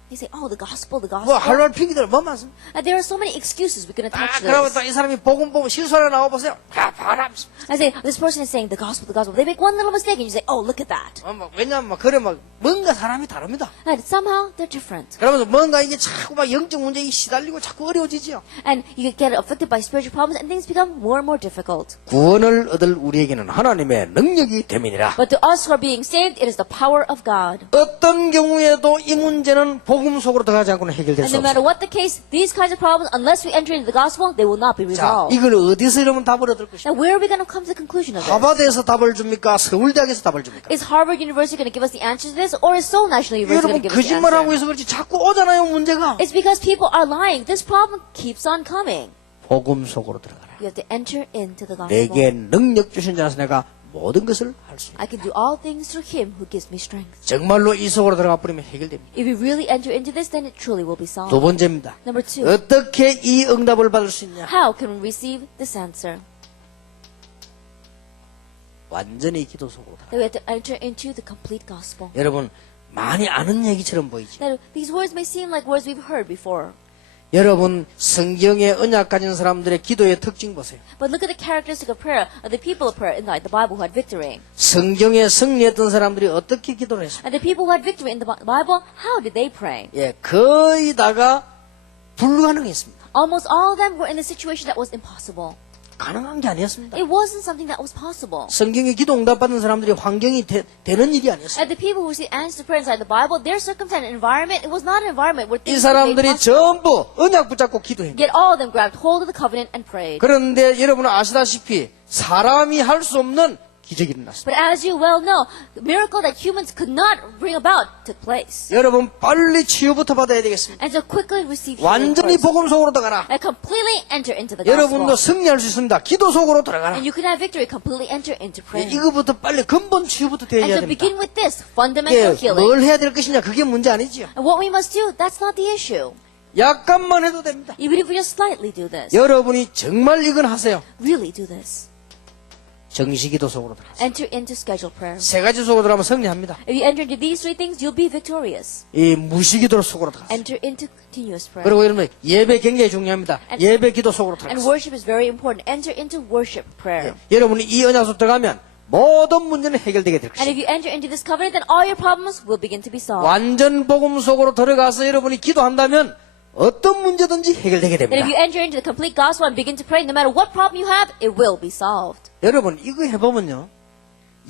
They say, oh, the gospel, the gospel. 뭐 할말 핑계들 뭐 많습니다. And there are so many excuses we can attach to 그러면 this. 또 이 사람이 복음 보고 실수하나 나와 보세요. 바람. I say, this person is saying the gospel, the gospel. They make one little mistake and you say, oh, look at that. 왜냐면 그래 뭔가 사람이 다릅니다. And somehow they're different. 그러면서 뭔가 이게 자꾸 영적 문제에 시달리고 자꾸 어려워지지요. And you get afflicted by spiritual problems and things become more and more difficult. 구원을 얻을 우리에게는 하나님의 능력이 됨이니라. But to us who are being saved, it is the power of God. 어떤 경우에도 이 문제는 복음 속으로 들어가지 않고는 해결될 And 수 no matter 없어요. what the case, these kinds of problems, unless we enter into the gospel, they will not be 자, resolved. 이걸 어디서 이러면 답을 얻을 것이냐? Now, where are we going to come to the conclusion of this? 하버드에서 답을 줍니까? 서울대학에서 답을 줍니까? Is Harvard University going to give us the answer to this, or is Seoul National University going 여러분 to give us the 거짓말하고 answer? 해서 그렇지 자꾸 오잖아요 문제가. It's because people are lying. This problem keeps on coming. 복음 속으로 들어가라. You have to enter into the gospel. 내게 능력 주신 자라서 내가 모든 것을 할 수 있다. I can do all things through Him who gives me strength. 정말로 이 속으로 들어가 버리면 해결됩니다. If we really enter into this, then it truly will be solved. 두 번째입니다. Number two, 어떻게 이 응답을 받을 수 있냐? how can we receive this answer? 완전히 기도 속으로 들어가. That we have to enter into the complete gospel. 여러분 많이 아는 얘기처럼 보이죠. That these words may seem like words we've heard before. 여러분 성경의 언약 가진 사람들의 기도의 특징 보세요. But look at the characteristic of prayer, of the people of prayer in the Bible who had victory. 성경에 승리했던 사람들이 어떻게 기도를 했습니까? And the people who had victory in the Bible, how did they pray? 예, 거의 다가 불가능했습니다. Almost all of them were in a situation that was impossible. 가능한 게 아니었습니다. It wasn't something that was possible. 성경에 기도 응답받는 사람들이 환경이 되는 일이 아니었어요. And the people who received answers to prayer inside the Bible, their circumstance and environment, it was not an environment where 이 things were made 사람들이 possible. 전부 언약 붙잡고 기도했습니다. Yet all of them grabbed hold of the covenant and prayed. 그런데 여러분은 아시다시피 사람이 할 수 없는 기적이 일어났습니다. But as you well know, the miracle that humans could not bring about took place. 여러분 빨리 치유부터 받아야 되겠습니다. And so quickly receive healing 완전히 first. 복음 속으로 들어가라. And completely enter into the 여러분도 gospel. 승리할 수 있습니다. 기도 속으로 들어가라. And you can have victory, completely enter into prayer. 이거부터 빨리 근본 치유부터 And 되어야 so 됩니다. begin with this, fundamental 이게 healing. 뭘 해야 될 것이냐 그게 문제 아니지요. And what we must do, that's not the issue. 약간만 해도 됩니다. Even if we just slightly do this. 여러분이 정말 이건 하세요. Really do this. 정시기도 속으로 들어가세요. Enter into scheduled prayer. 세 가지 속으로 들어가면 승리합니다. If you enter into these three things, you'll be victorious. 이 무시기도 속으로 들어가세요. Enter into continuous prayer. 그리고 여러분 예배 굉장히 중요합니다. 예배 기도 속으로 And 들어가세요. worship is very important. Enter into worship prayer. 여러분이 이 언약 속 들어가면 모든 문제는 해결되게 될 And if 것입니다. you enter into this covenant, then all your problems will begin to be solved. 완전 복음 속으로 들어가서 여러분이 기도한다면 어떤 문제든지 해결되게 That if 됩니다. you enter into the complete gospel and begin to pray, no matter what problem you have, it will be solved. 여러분 이거 해보면요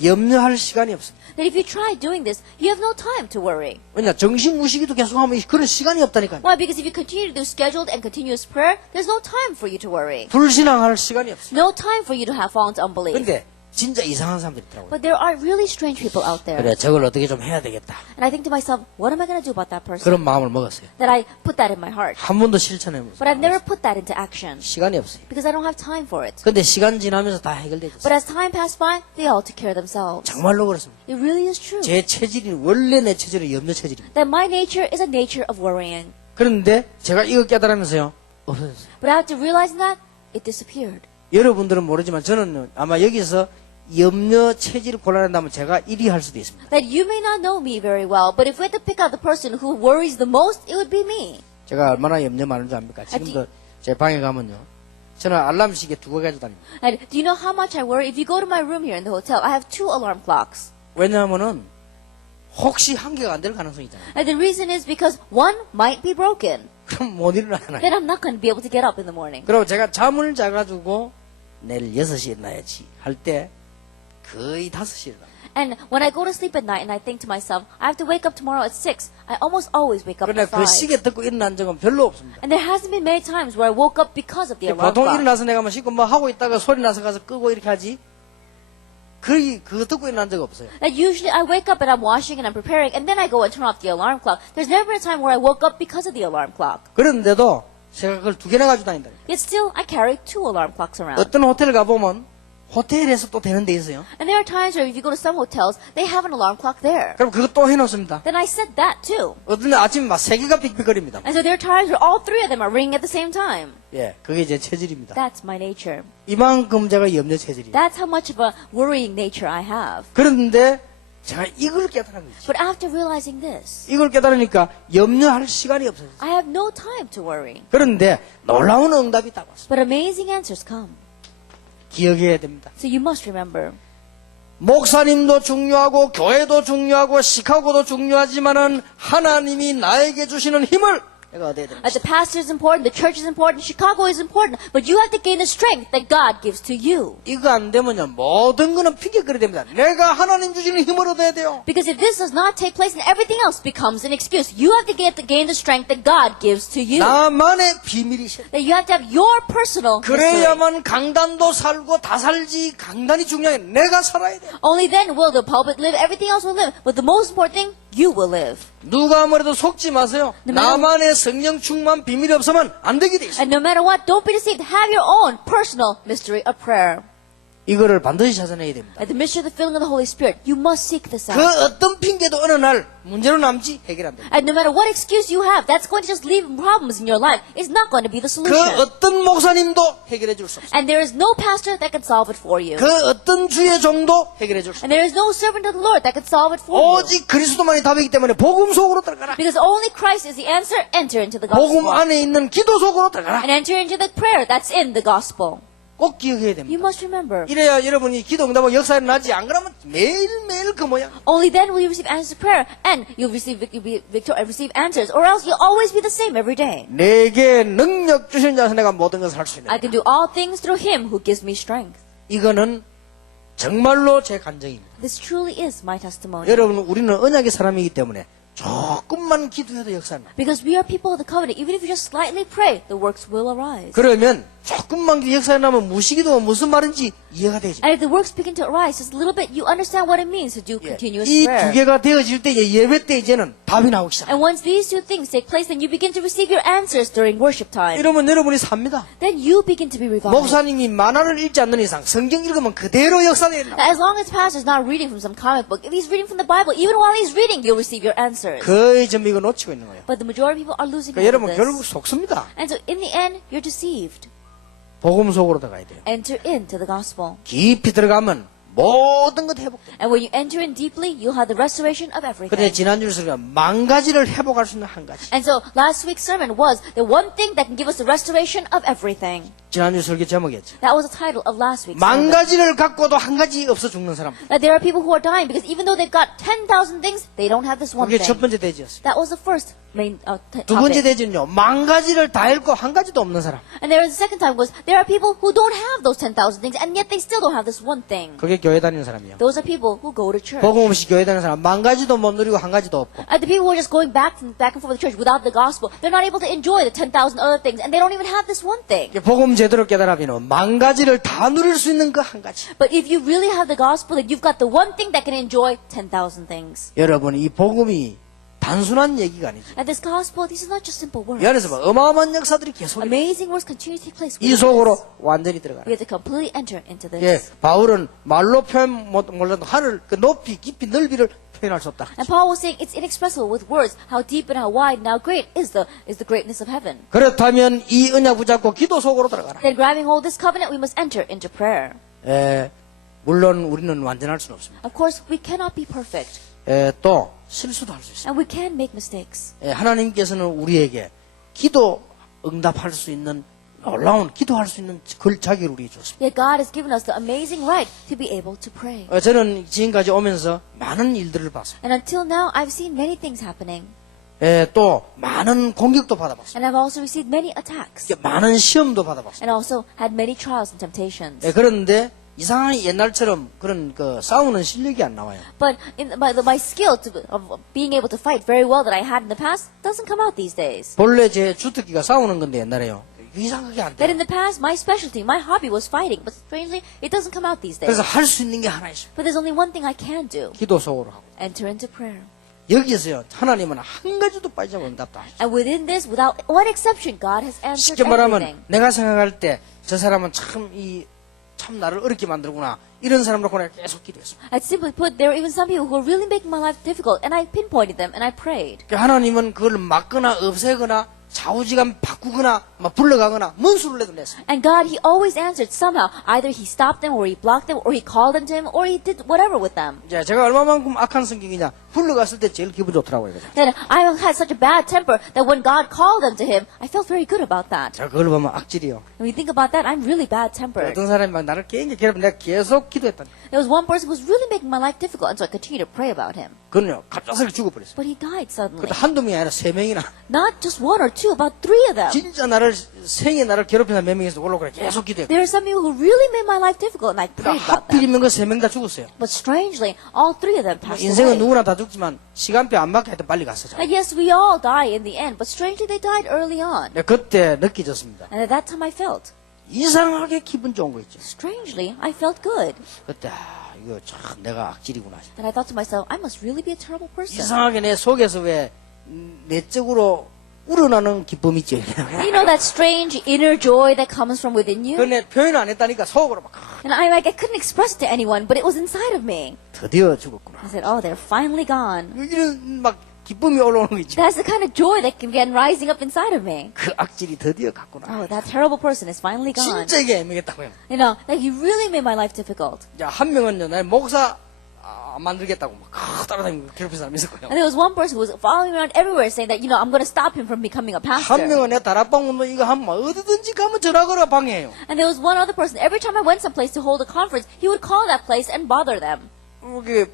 염려할 시간이 없습니다. That if you try doing this, you have no time to worry. 왜냐 정신 무시기도 계속하면 그런 시간이 없다니까요. Why? Because if you continue to do scheduled and continuous prayer, there's no time for you to worry. 불신앙할 시간이 없어요. No time for you to have fallen to unbelief. 근데 진짜 이상한 사람들이 있더라고요. But there are really strange people out there. 그래 저걸 어떻게 좀 해야 되겠다. And I think to myself, what am I going to do about that person? 그런 마음을 먹었어요. That I put that in my heart. 한 번도 실천해보세요. But I've never put that into action. 시간이 없어요. Because I don't have time for it. 근데 시간 지나면서 다 해결되죠. But as time passed by, they all took care of themselves. 정말로 그렇습니다. It really is true. 제 체질이 원래 내 체질은 염려 체질입니다. That my nature is a nature of worrying. 그런데 제가 이거 깨달으면서요 없어졌어요. But after realizing that, it disappeared. 여러분들은 모르지만 저는 아마 여기서 염려 체질 곤란한다면 제가 1위 할 수도 있습니다. That you may not know me very well, but if we had to pick out the person who worries the most, it would be me. 제가 얼마나 염려 많은 줄 압니까? 지금도 제 방에 가면요. 저는 알람 시계 2개 가지고 다닙니다. And do you know how much I worry? If you go to my room here in the hotel, I have 2 alarm clocks. 왜냐하면은 혹시 한 개가 안 될 가능성이 있잖아요. And the reason is because one might be broken. 그럼 못 일어나잖아요. Then I'm not going to be able to get up in the morning. 그리고 제가 잠을 자가지고 내일 6시에 일어나야지 할 때 거의 5시에 일어나요. And when I go to sleep at night and I think to myself, I have to wake up tomorrow at 6, I almost always wake up 그러나 at 그 5. 시계 듣고 일어난 적은 별로 없습니다. And there hasn't been many times where I woke up because of the alarm 보통 clock. 일어나서 내가 뭐 씻고 뭐 하고 있다가 소리 나서 가서 끄고 이렇게 하지 거의 그거 듣고 일어난 적 없어요. That usually I wake up and I'm washing and I'm preparing and then I go and turn off the alarm clock. There's never been a time where I woke up because of the alarm clock. 그런데도 제가 그걸 2개나 가지고 다닌다. Yet still, I carry 2 alarm clocks around. 어떤 호텔 가보면 호텔에서 또 되는 데 있어요. And there are times where if you go to some hotels, they have an alarm clock there. 그럼 그거 또 해놓습니다. Then I set that too. 어떤 날 아침에 막 3개가 삑삑거립니다. And so there are times where all 3 of them are ringing at the same time. 예, 그게 제 체질입니다. That's my nature. 이만큼 제가 염려 체질이에요. That's how much of a worrying nature I have. 그런데 제가 이걸 깨달은 거지. But after realizing this, 이걸 깨달으니까 염려할 시간이 없어요. I have no time to worry. 그런데 놀라운 응답이 딱 왔어요. But amazing answers come. 기억해야 됩니다. So you must remember. 목사님도 중요하고 교회도 중요하고 시카고도 중요하지만은 하나님이 나에게 주시는 힘을 내가 얻어야 됩니다. The pastor is important, the church is important, Chicago is important, but you have to gain the strength that God gives to you. 이거 안 되면요 모든 거는 핑계거리 됩니다. 내가 하나님 주시는 힘을 얻어야 돼요. Because if this does not take place, then everything else becomes an excuse. You have to gain the strength that God gives to you. 나만의 비밀이 있어요. That you have to have your personal mystery. 그래야만 강단도 살고 다 살지. 강단이 중요해. 내가 살아야 돼. Only then will the pulpit live, everything else will live. But the most important thing, you will live. 누가 뭐래도 속지 마세요. 나만의 성령 충만 비밀이 없으면 안 되게 돼 있어요. And no matter what, don't be deceived. Have your own personal mystery of prayer. 이거를 반드시 찾아내야 됩니다. At the mystery of the filling of the Holy Spirit, you must seek this 그 out. 어떤 핑계도 어느 날 문제로 남지 해결 안 됩니다. And no matter what excuse you have, that's going to just leave problems in your life. It's not going to be the 그 solution. 어떤 목사님도 해결해 줄 수 없어요. And there is no pastor that can solve it for you. 그 어떤 주의 종도 해결해 줄 수 없어요. And there is no servant of the Lord that can solve it for you. 오직 그리스도만이 답이기 때문에 복음 속으로 들어가라. Because only Christ is the answer. Enter into the 복음 gospel. 안에 있는 기도 속으로 들어가라. And enter into the prayer that's in the gospel. 꼭 기억해야 You 됩니다. must remember. 이래야 여러분이 기도 응답하고 역사에 나지. 안 그러면 매일매일 그 모양. Only then will you receive answers to prayer, and you'll receive receive answers, or else you'll always be the same every day. 내게 능력 주신 자서 내가 모든 것을 할 수 있는. I can do all things through Him who gives me strength. 이거는 정말로 제 간증입니다. This truly is my testimony. 여러분 우리는 언약의 사람이기 때문에 조금만 기도해도 역사는. Because we are people of the covenant. Even if you just slightly pray, the works will arise. 그러면 조금만 역사에 나면 무시기도 무슨 말인지 이해가 되죠. And if the works begin to arise just a little bit, you understand what it means to do continuous 이 두 prayer. 개가 되어질 때 예배 때 이제는 답이 나오기 시작. And once these two things take place, then you begin to receive your answers during worship time. 이러면 여러분이 삽니다. Then you begin to be revived. 목사님이 만화를 읽지 않는 이상 성경 읽으면 그대로 역사돼요. As long as pastor's not reading from some comic book, if he's reading from the Bible, even while he's reading, you'll receive your answers. 거의 좀 이거 놓치고 있는 거예요. But the majority of people are losing 그러니까 hold 여러분 of 결국 this. 속습니다. And so in the end, you're deceived. 복음 속으로 들어가야 돼요. Enter into the gospel. 깊이 들어가면 모든 것 회복돼요. And when you enter in deeply, you'll have the restoration of 근데 everything. 지난주 우리가 만 가지를 회복할 수 있는 한 가지. And so last week's sermon was the one thing that can give us the restoration of everything. 지난주 설교 제목이었죠. That was the title of last week's 만 sermon. 가지를 갖고도 한 가지 없어 죽는 사람. That there are people who are dying because even though they've got 10,000 things, they don't have this one 그게 첫 thing. 번째 대지였어요. That was the first main 두 번째 topic. 대지는요. 만 가지를 다 읽고 한 가지도 없는 사람. And there is the second time was there are people who don't have those 10,000 things and yet they still don't have this one thing. 그게 교회 다니는 사람이에요. Those are people who go to church. 복음 없이 교회 다니는 사람 만 가지도 못 누리고 한 가지도 없고. And the people who are just going back and forth to church without the gospel, they're not able to enjoy the 10,000 other things and they don't even have this one thing. 복음 제대로 깨달으면 만 가지를 다 누릴 수 있는 그 한 가지. But if you really have the gospel, then you've got the one thing that can enjoy 10,000 things. 여러분 이 복음이 단순한 얘기가 아니죠. And this gospel, these are not just simple words. 이 안에서 막 어마어마한 역사들이 계속 Amazing works continue to take place. 이 within 속으로 us. 완전히 들어가요. We have to completely enter into 예, this. 바울은 말로 표현 몰라도 하늘 그 높이 깊이 넓이를 표현할 수 없다. And Paul was saying it's inexpressible with words how deep and how wide and how great is the greatness of heaven. 그렇다면 이 언약 붙잡고 기도 속으로 들어가라. Then grabbing hold of this covenant, we must enter into prayer. 예, 물론 우리는 완전할 수는 없습니다. Of course, we cannot be perfect. 예, 또 실수도 할 수 있어요. And we can make mistakes. 예, 하나님께서는 우리에게 기도 응답할 수 있는 놀라운 기도할 수 있는 자격을 우리에게 줬습니다. Yet God has given us the amazing right to be able to pray. 저는 지금까지 오면서 많은 일들을 봤어요. And until now, I've seen many things happening. 예, 또 많은 공격도 받아봤어요. And I've also received many attacks. 많은 시험도 받아봤어요. And also had many trials and temptations. 예, 그런데 이상하게 옛날처럼 그런 그 싸우는 실력이 안 나와요. But my skill of being able to fight very well that I had in the past doesn't come out these days. 본래 제 주특기가 싸우는 건데 옛날에요. 이상하게 안 That 돼요. in the past, my specialty, my hobby was fighting. But strangely, it doesn't come out these days. 그래서 할 수 있는 게 하나 있어요. But there's only one thing I can do. 기도 속으로 하고. Enter into prayer. 여기서요. 하나님은 한 가지도 빠지면 응답도 하시죠. And within this, without one exception, God has answered 쉽게 말하면 everything. 내가 생각할 때 저 사람은 참 나를 어렵게 만들구나. 이런 사람들 내가 계속 기도했습니다. And simply put, there were even some people who were really making my life difficult, and I pinpointed them, and I prayed. 그러니까 하나님은 그걸 막거나 없애거나 좌우지간 바꾸거나 막 불러가거나 뭔 수를 내도 냈어요. And God, He always answered somehow. Either He stopped them, or He blocked them, or He called them to Him, or He did whatever with them. 이제 제가 얼마만큼 악한 성격이냐 불러갔을 때 제일 기분 좋더라고요. 그죠? Then I had such a bad temper that when God called them to Him, I felt very good about that. 제가 그걸 보면 악질이요. When you think about that, I'm really bad tempered. 어떤 사람이 막 나를 굉장히 괴롭히면 내가 계속 기도했다. There was one person who was really making my life difficult, and so I continued to pray about him. 그건요 갑자기 죽어버렸어요. But he died suddenly. 그때 한두 명이 아니라 3명이나 Not just one or two, about three of them. 진짜 나를 생에 나를 괴롭히는 몇 명에서 올라오고 계속 기도했고 There are some people who really made my life difficult, and I prayed about them. 하필이면 그 3명 다 죽었어요. But strangely, all three of them passed 인생은 away. 누구나 다 죽지만 시간표 안 맞게 하여튼 빨리 갔어. And yes, we all die in the end, but strangely they died early on. 그때 느껴졌습니다. And at that time I felt, 이상하게 기분 좋은 거 있죠. strangely, I felt good. 그때 이거 참 내가 악질이구나. And I thought to myself, I must really be a terrible person. 이상하게 내 속에서 왜 내적으로 우러나는 기쁨이 있죠. You know that strange inner joy that comes from within you? 그내 표현 안 했다니까 속으로 막 And I couldn't express it to anyone, but it was inside of me. 드디어 죽었구나. I said, oh, they're finally gone. 이런 막 기쁨이 올라오는 거 있죠. That's the kind of joy that can begin rising up inside of me. 그 악질이 드디어 갔구나. Oh, that terrible person is finally gone. 진짜 이게 애매겠다고요. You know, like he really made my life difficult. 자, 한 명은요, 나 목사 안 만들겠다고 막 따라다니고 괴롭힌 사람이 있었고요. And there was one person who was following around everywhere saying that, you know, I'm going to stop him from becoming a 한 pastor. 명은 내 다락방 운동 이거 하면 어디든지 가면 전화 걸어 방해해요. And there was one other person, every time I went someplace to hold a conference, he would call that place and bother them. 이게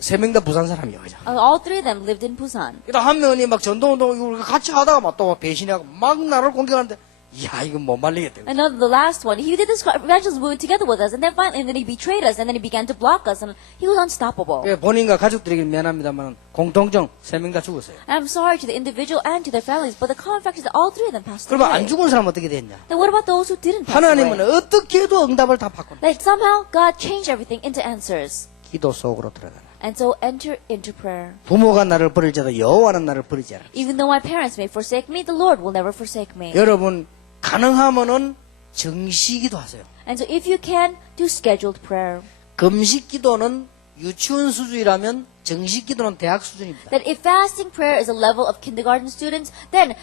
세 명 다 부산 사람이에요, 그죠? All three of them lived in Busan. 그다음 한 명은 막 전도운동 이거 우리가 같이 하다가 막 또 배신하고 막 나를 공격하는데 이야, 이거 못 말리겠다. And now the last one, he did this evangelism movement together with us, and then finally, and then he betrayed us, and then he began to block us, and he was unstoppable. 예, 본인과 가족들에게 미안합니다만 공통점 3명 다 죽었어요. And I'm sorry to the individual and to their families, but the common fact is that all three of them passed 그러면 안 away. 죽은 사람 어떻게 됐냐? Then what about those who didn't pass 하나님은 away? 어떻게 해도 응답을 다 바꾸는 Like somehow God changed everything into answers. 기도 속으로 들어가라. And so enter into prayer. 부모가 나를 버릴지라도 여호와는 나를 버리지 않아. Even though my parents may forsake me, the Lord will never forsake me. 여러분 가능하면은 정시기도 하세요. And so if you can, do scheduled prayer. 금식기도는 유치원 수준이라면 정식기도는 대학 수준입니다. That if fasting prayer is a level of kindergarten students, then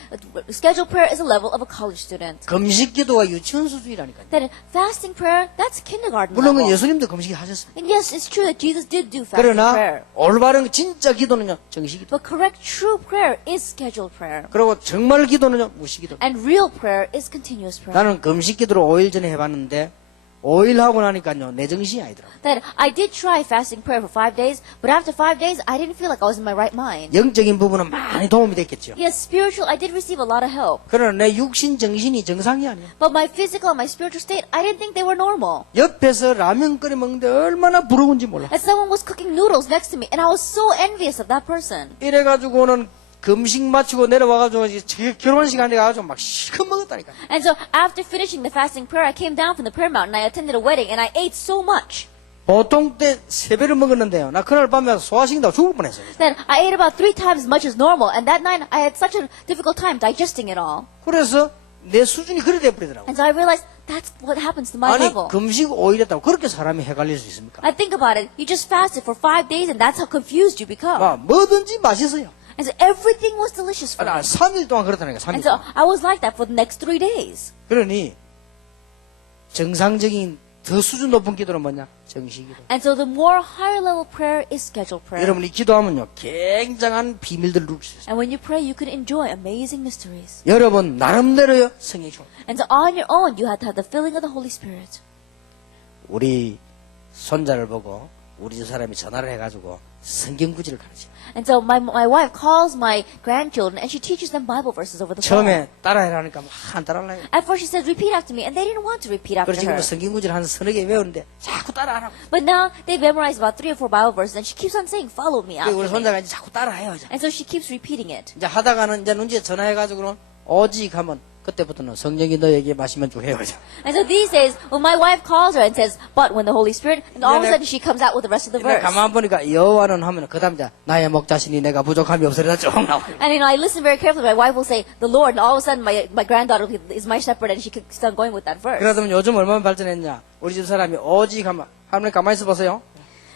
scheduled prayer is a level of a college student. 금식기도가 유치원 수준이라니까요. That fasting prayer, that's kindergarten 물론 level. 예수님도 금식기 하셨습니다. And yes, it's true that Jesus did do fasting 그러나 prayer. 올바른 진짜 기도는요 정식기도. But correct true prayer is scheduled prayer. 그리고 정말 기도는요 무식기도. And real prayer is continuous prayer. 나는 금식기도를 5일 전에 해봤는데 5일 하고 나니까요 내 정신이 아니더라고. That I did try fasting prayer for 5 days, but after 5 days, I didn't feel like I was in my right mind. 영적인 부분은 많이 도움이 됐겠죠. Yes, spiritual, I did receive a lot of help. 그러나 내 육신 정신이 정상이 아니야. But my physical and my spiritual state, I didn't think they were normal. 옆에서 라면 끓여 먹는데 얼마나 부러운지 몰라. And someone was cooking noodles next to me, and I was so envious of that person. 이래가지고는 금식 마치고 내려와가지고 이제 결혼식 안 돼가지고 막 실컷 먹었다니까. And so after finishing the fasting prayer, I came down from the prayer mountain, I attended a wedding, and I ate so much. 보통 때 3배를 먹었는데요. 나 그날 밤에 소화시킨다고 죽을 뻔했어요. That I ate about 3 times as much as normal, and that night I had such a difficult time digesting it all. 그래서 내 수준이 그래 돼버리더라고. And so I realized that's what happens to my 아니 level. 금식 5일 했다고 그렇게 사람이 헷갈릴 수 있습니까? I think about it. You just fasted for 5 days, and that's how confused you become. 뭐든지 맛있어요. And so everything was delicious for me. 3일 동안 그렇다니까 3일 And so 동안. I was like that for the next 3 days. 그러니 정상적인 더 수준 높은 기도는 뭐냐? 정식기도. And so the more higher level prayer is scheduled prayer. 여러분이 기도하면요 굉장한 비밀들을 누릴 수 있어요. And when you pray, you can enjoy amazing mysteries. 여러분 나름대로요 성령이 좀. And so on your own, you have to have the filling of the Holy Spirit. 우리 손자를 보고 우리 집 사람이 전화를 해가지고 성경 구절을 가르쳐. And so my wife calls my grandchildren and she teaches them Bible verses over the phone. 처음에 따라해라니까 안 따라하려고. At first she says, repeat after me, and they didn't want to repeat after 그래서 지금 her. 성경 구절 한 서너 개 외우는데 자꾸 따라하라고. But now they memorized about 3 or 4 Bible verses, and she keeps on saying, follow me 그리고 우리 after me. 손자가 이제 자꾸 따라해요. 이제. And so she keeps repeating it. 이제 하다가는 이제 눈치에 전화해가지고는 오직 하면 그때부터는 성령이 너에게 마시면 쭉 해요. 이제. And so these days, when my wife calls her and says, but when the Holy Spirit, and all of a sudden she comes out with the rest of the 내가 verse. 가만 보니까 여호와는 하면 그 다음 이제 나의 목자신이 내가 부족함이 없으리라 쭉 나와요. And I listen very carefully. My wife will say, the Lord, and all of a sudden my granddaughter is my shepherd, and she keeps on going with that verse. 그러다 보면 요즘 얼마나 발전했냐. 우리 집 사람이 오직 하면 할머니 가만히 있어 보세요.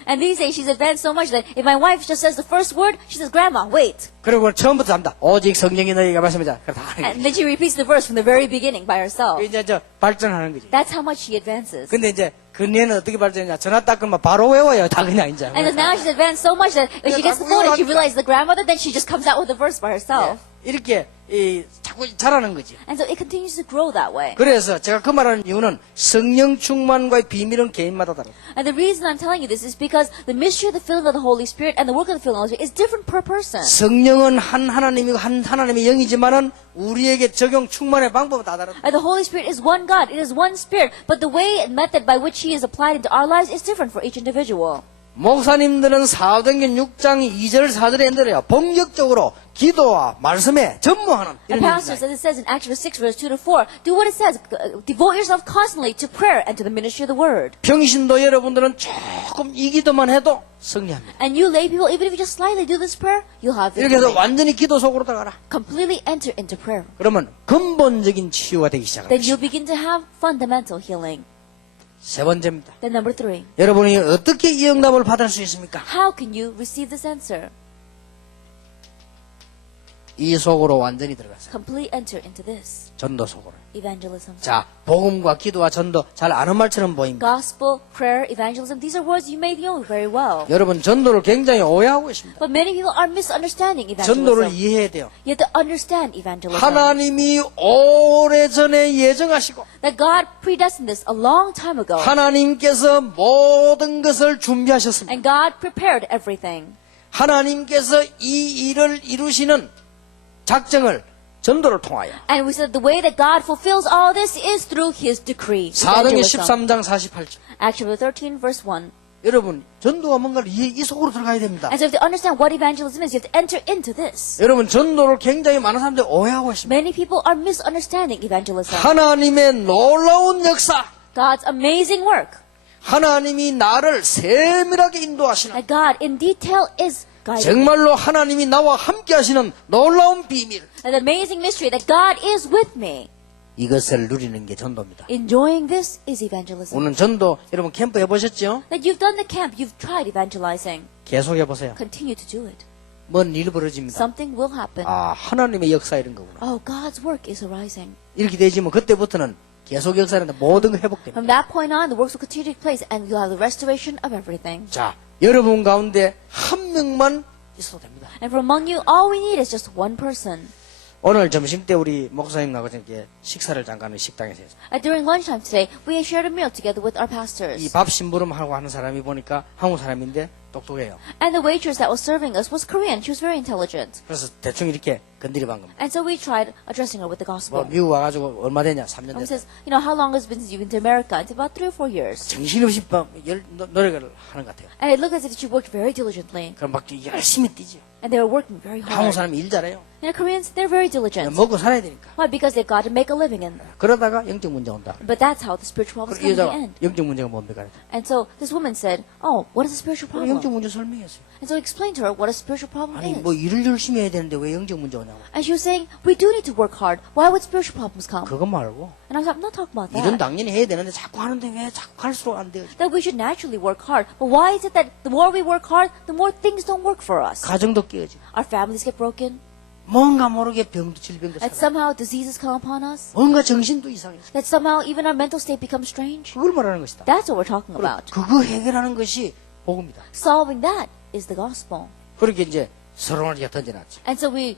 And these days she's advanced so much that if my wife just says the first word, she says, Grandma, wait. 그리고 처음부터 합니다. 오직 성령이 너에게 말씀이자. 그래 다 하는 거예요. And then she repeats the verse from the very beginning by herself. 이제 발전하는 거지. That's how much she advances. 근데 이제 근래는 어떻게 발전했냐. 전화 딱 끊으면 바로 외워요. 다 그냥 이제. And then now she's advanced so much that if she gets the phone and she realizes the grandmother, then she just comes out with the verse by herself. 이렇게 자꾸 자라는 거지. And so it continues to grow that way. 그래서 제가 그 말하는 이유는 성령 충만과의 비밀은 개인마다 다르다. And the reason I'm telling you this is because the mystery of the filling of the Holy Spirit and the work of the filling of the Holy Spirit is different per person. 성령은 한 하나님이고 한 하나님의 영이지만은 우리에게 적용 충만의 방법은 다 다르다. And the Holy Spirit is one God. It is one Spirit. But the way and method by which He is applied into our lives is different for each individual. 목사님들은 사도행전 6장 2절 4절에 엔들어요. 본격적으로 기도와 말씀에 전무하는 And 이런 pastors, 얘기입니다. as it says in Acts 6, verse 2 to 4, do what it says. Devote yourself constantly to prayer and to the ministry of the word. 평신도 여러분들은 조금 이 기도만 해도 승리합니다. And you lay people, even if you just slightly do this prayer, you'll have 이렇게 해서 victory. 완전히 기도 속으로 들어가라. Completely enter into prayer. 그러면 근본적인 치유가 되기 Then 시작합니다. you'll begin to have fundamental healing. 세 번째입니다. Then number 3, 여러분이 어떻게 이 응답을 받을 수 있습니까? how can you receive this answer? 이 속으로 완전히 들어가세요. Completely enter into this. 전도 속으로. Evangelism. 자, 복음과 기도와 전도 잘 아는 말처럼 보입니다. Gospel, prayer, evangelism, these are words you may know very well. 여러분 전도를 굉장히 오해하고 있습니다. But many people are misunderstanding 전도를 evangelism. 이해해야 돼요. You have to understand evangelism. 하나님이 오래전에 예정하시고 That God predestined this a long time ago. 하나님께서 모든 것을 준비하셨습니다. And God prepared everything. 하나님께서 이 일을 이루시는 작정을 전도를 통하여. And we said the way that God fulfills all this is through His decree. 사도행 evangelism. 13장 48절. Acts chapter 13, verse 1. 여러분, 전도가 뭔가를 이 속으로 들어가야 됩니다. And so if to understand what evangelism is, you have to enter into this. 여러분, 전도를 굉장히 많은 사람들이 오해하고 있습니다. Many people are misunderstanding evangelism. 하나님의 놀라운 역사, God's amazing work. 하나님이 나를 세밀하게 인도하시는, That God in detail is guiding. 정말로 하나님이 나와 함께 하시는 놀라운 비밀, An amazing mystery that God is with me. 이것을 누리는 게 전도입니다. Enjoying this is evangelism. 오늘 전도 여러분 캠프 해보셨죠? That you've done the camp, you've tried evangelizing. 계속 해보세요. Continue to do it. 뭔 일 벌어집니다. Something will happen. 아, 하나님의 역사 이런 거구나. Oh, God's work is arising. 이렇게 되지면 그때부터는 계속 역사는 모든 거 회복됩니다. From that point on, the works will continue to take place and you'll have the restoration of everything. 자, 여러분 가운데 한 명만 있어도 됩니다. And from among you, all we need is just one person. 오늘 점심 때 우리 목사님하고 이렇게 식사를 잠깐 식당에서 했어요. During lunchtime today, we shared a meal together with our pastors. 이 밥 심부름하고 하는 사람이 보니까 한국 사람인데 똑똑해요. And the waitress that was serving us was Korean. She was very intelligent. 그래서 대충 이렇게 건드려 본 겁니다. And so we tried addressing her with the 뭐 gospel. 미국 와가지고 얼마 되냐? 3년 And we 됐다. says, you know, how long has it been since you've been to America? It's about 3 or 4 years. 정신없이 노력을 하는 것 같아요. And it looked as if she worked very diligently. 그럼 막 열심히 뛰죠. And they were working very 한국 hard. 사람이 일 잘해요. You know, Koreans, they're very diligent. 먹고 살아야 되니까. Why? Because they've got to make a living in. 그러다가 영적 문제 온다. But that's how the spiritual 이 problems come to the 여자가 end. 영적 문제가 뭡니까? And so this woman said, oh, what is the spiritual 영적 problem? 문제 설명했어요. And so I explained to her what a spiritual problem 아니 is. 뭐 일을 열심히 해야 되는데 왜 영적 문제 오냐고. And she was saying, we do need to work hard. Why would spiritual problems come? 그거 말고 And I was like, I'm not talking about 일은 that. 당연히 해야 되는데 자꾸 하는데 왜 자꾸 갈수록 안 돼요? That we should naturally work hard. But why is it that the more we work hard, the more things don't work for us? 가정도 깨어지고 Our families get broken. 뭔가 모르게 병도 질병도 That 살아. somehow diseases come upon us. 뭔가 정신도 이상해. That somehow even our mental state becomes strange. 그걸 말하는 것이다. That's what we're talking about. 그거 해결하는 것이 복음이다. Solving that is the gospel. 그렇게 이제 서론을 이렇게 던져놨죠. And so we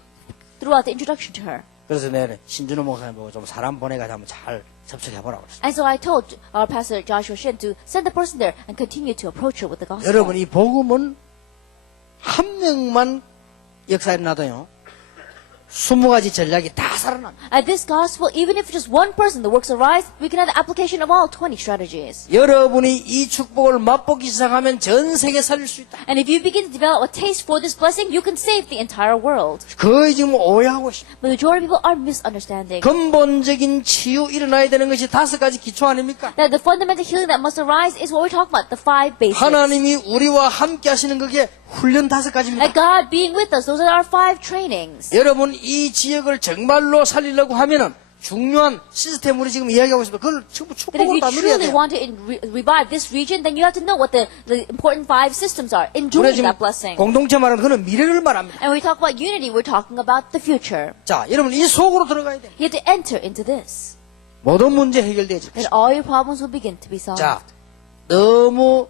threw out the introduction to her. 그래서 내가 신준호 목사님 보고 좀 사람 보내가지고 한번 잘 접촉해보라고 그랬어요. And so I told our pastor Joshua Shin to send the person there and continue to approach her with the gospel. 여러분 이 복음은 한 명만 역사에 놔도요 20가지 전략이 다 살아납니다. At this gospel, even if just one person the works arise, we can have the application of all 20 strategies. 여러분이 이 축복을 맛보기 시작하면 전 세계 살릴 수 있다. And if you begin to develop a taste for this blessing, you can save the entire world. 거의 지금 오해하고 있습니다. But the majority of people are misunderstanding. 근본적인 치유 일어나야 되는 것이 5가지 기초 아닙니까? That the fundamental healing that must arise is what we're talking about, the 5 basics. 하나님이 우리와 함께 하시는 그게 훈련 5가지입니다. That God being with us, those are our 5 trainings. 여러분 이 지역을 정말로 살리려고 하면은 중요한 시스템 우리 지금 이야기하고 있습니다. 그걸 전부 That if 축복으로 you 다 누려야 truly 돼요. want to revive this region, then you have to know what the important 5 systems are in 우리가 doing 지금 that blessing. 공동체 말하는 그는 미래를 말합니다. And when we talk about unity, we're talking about the future. 자, 여러분 이 속으로 들어가야 돼요. You have to enter into this. 모든 문제 해결되지. That all your problems will begin to be solved. 자, 너무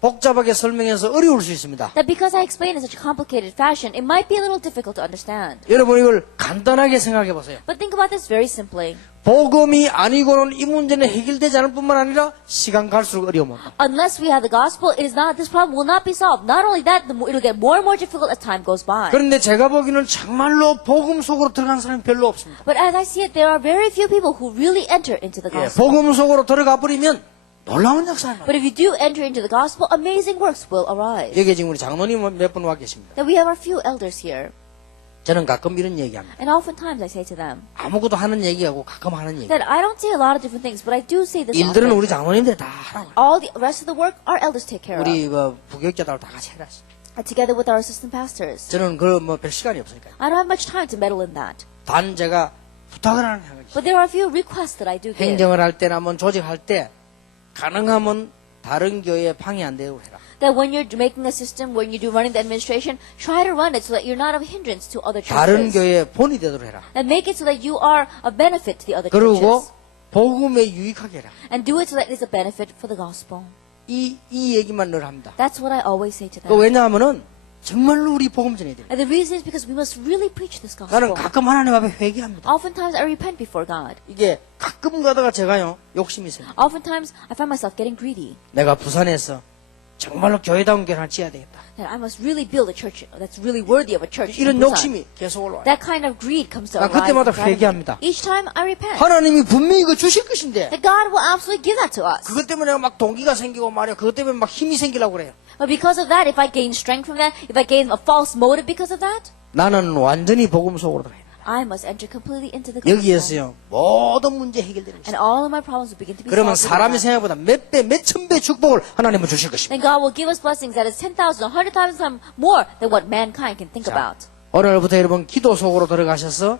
복잡하게 설명해서 어려울 수 있습니다. That because I explain in such a complicated fashion, it might be a little difficult to understand. 여러분 이걸 간단하게 생각해 보세요. But think about this very simply. 복음이 아니고는 이 문제는 해결되지 않을 뿐만 아니라 시간 갈수록 어려움 온다. Unless we have the gospel, this problem will not be solved. Not only that, it'll get more and more difficult as time goes by. 그런데 제가 보기에는 정말로 복음 속으로 들어간 사람이 별로 없습니다. But as I see it, there are very few people who really enter into the 예, gospel. 복음 속으로 들어가 버리면 놀라운 역사가 나요. But if you do enter into the gospel, amazing works will arise. 여기 지금 우리 장로님 몇 분 와 계십니다. That we have our few elders here. 저는 가끔 이런 얘기합니다. And oftentimes I say to them 아무것도 하는 얘기하고 가끔 하는 얘기. that I don't say a lot of different things, but I do say this 일들은 often. 우리 장로님들이 다 하라고. All the rest of the work, our elders take care of. 우리 부교육자들 다 같이 해라. Together with our assistant pastors. 저는 별 시간이 없으니까. I don't have much time to meddle in that. 단 제가 부탁을 하는 거지. But there are a few requests that I do give. 행정을 할 때나 뭐 조직할 때 가능하면 다른 교회에 방해 안 되도록 해라. That when you're making a system, when you do running the administration, try to run it so that you're not of hindrance to other 다른 churches. 교회에 본이 되도록 해라. And make it so that you are a benefit to the other 그리고 churches. 복음에 유익하게 해라. And do it so that it's a benefit for the gospel. 이 얘기만 늘 합니다. That's what I always say to 그 them. 왜냐하면은 정말로 우리 복음 전해야 돼요. And the reason is because we must really preach this 나는 gospel. 가끔 하나님 앞에 회개합니다. Oftentimes I repent before God. 이게 가끔 가다가 제가요 욕심이 있어요. Oftentimes I find myself getting greedy. 내가 부산에서 정말로 교회다운 교회를 하나 지어야 되겠다. That I must really build a church that's really worthy of a church. in 이런 Busan. 욕심이 계속 올라와요. That kind of greed comes to 나 arise 그때마다 inside of me. 회개합니다. Each time I repent. 하나님이 분명히 이거 주실 것인데 That God will absolutely give that to us. 그것 때문에 막 동기가 생기고 말이야. 그것 때문에 막 힘이 생기려고 그래요. But because of that, if I gain strength from that, if I gain a false motive because of that, 나는 완전히 복음 속으로 들어가요. I must enter completely into the gospel. 여기에서요 모든 문제 해결되는 And 것입니다. all of my problems will begin to be 그러면 solved. 사람의 with that. 생각보다 몇 배, 몇 천 배 축복을 하나님은 주실 것입니다. Then God will give us blessings that is 10,000, 100,000 times more than what mankind can think 자, about. 오늘부터 여러분 기도 속으로 들어가셔서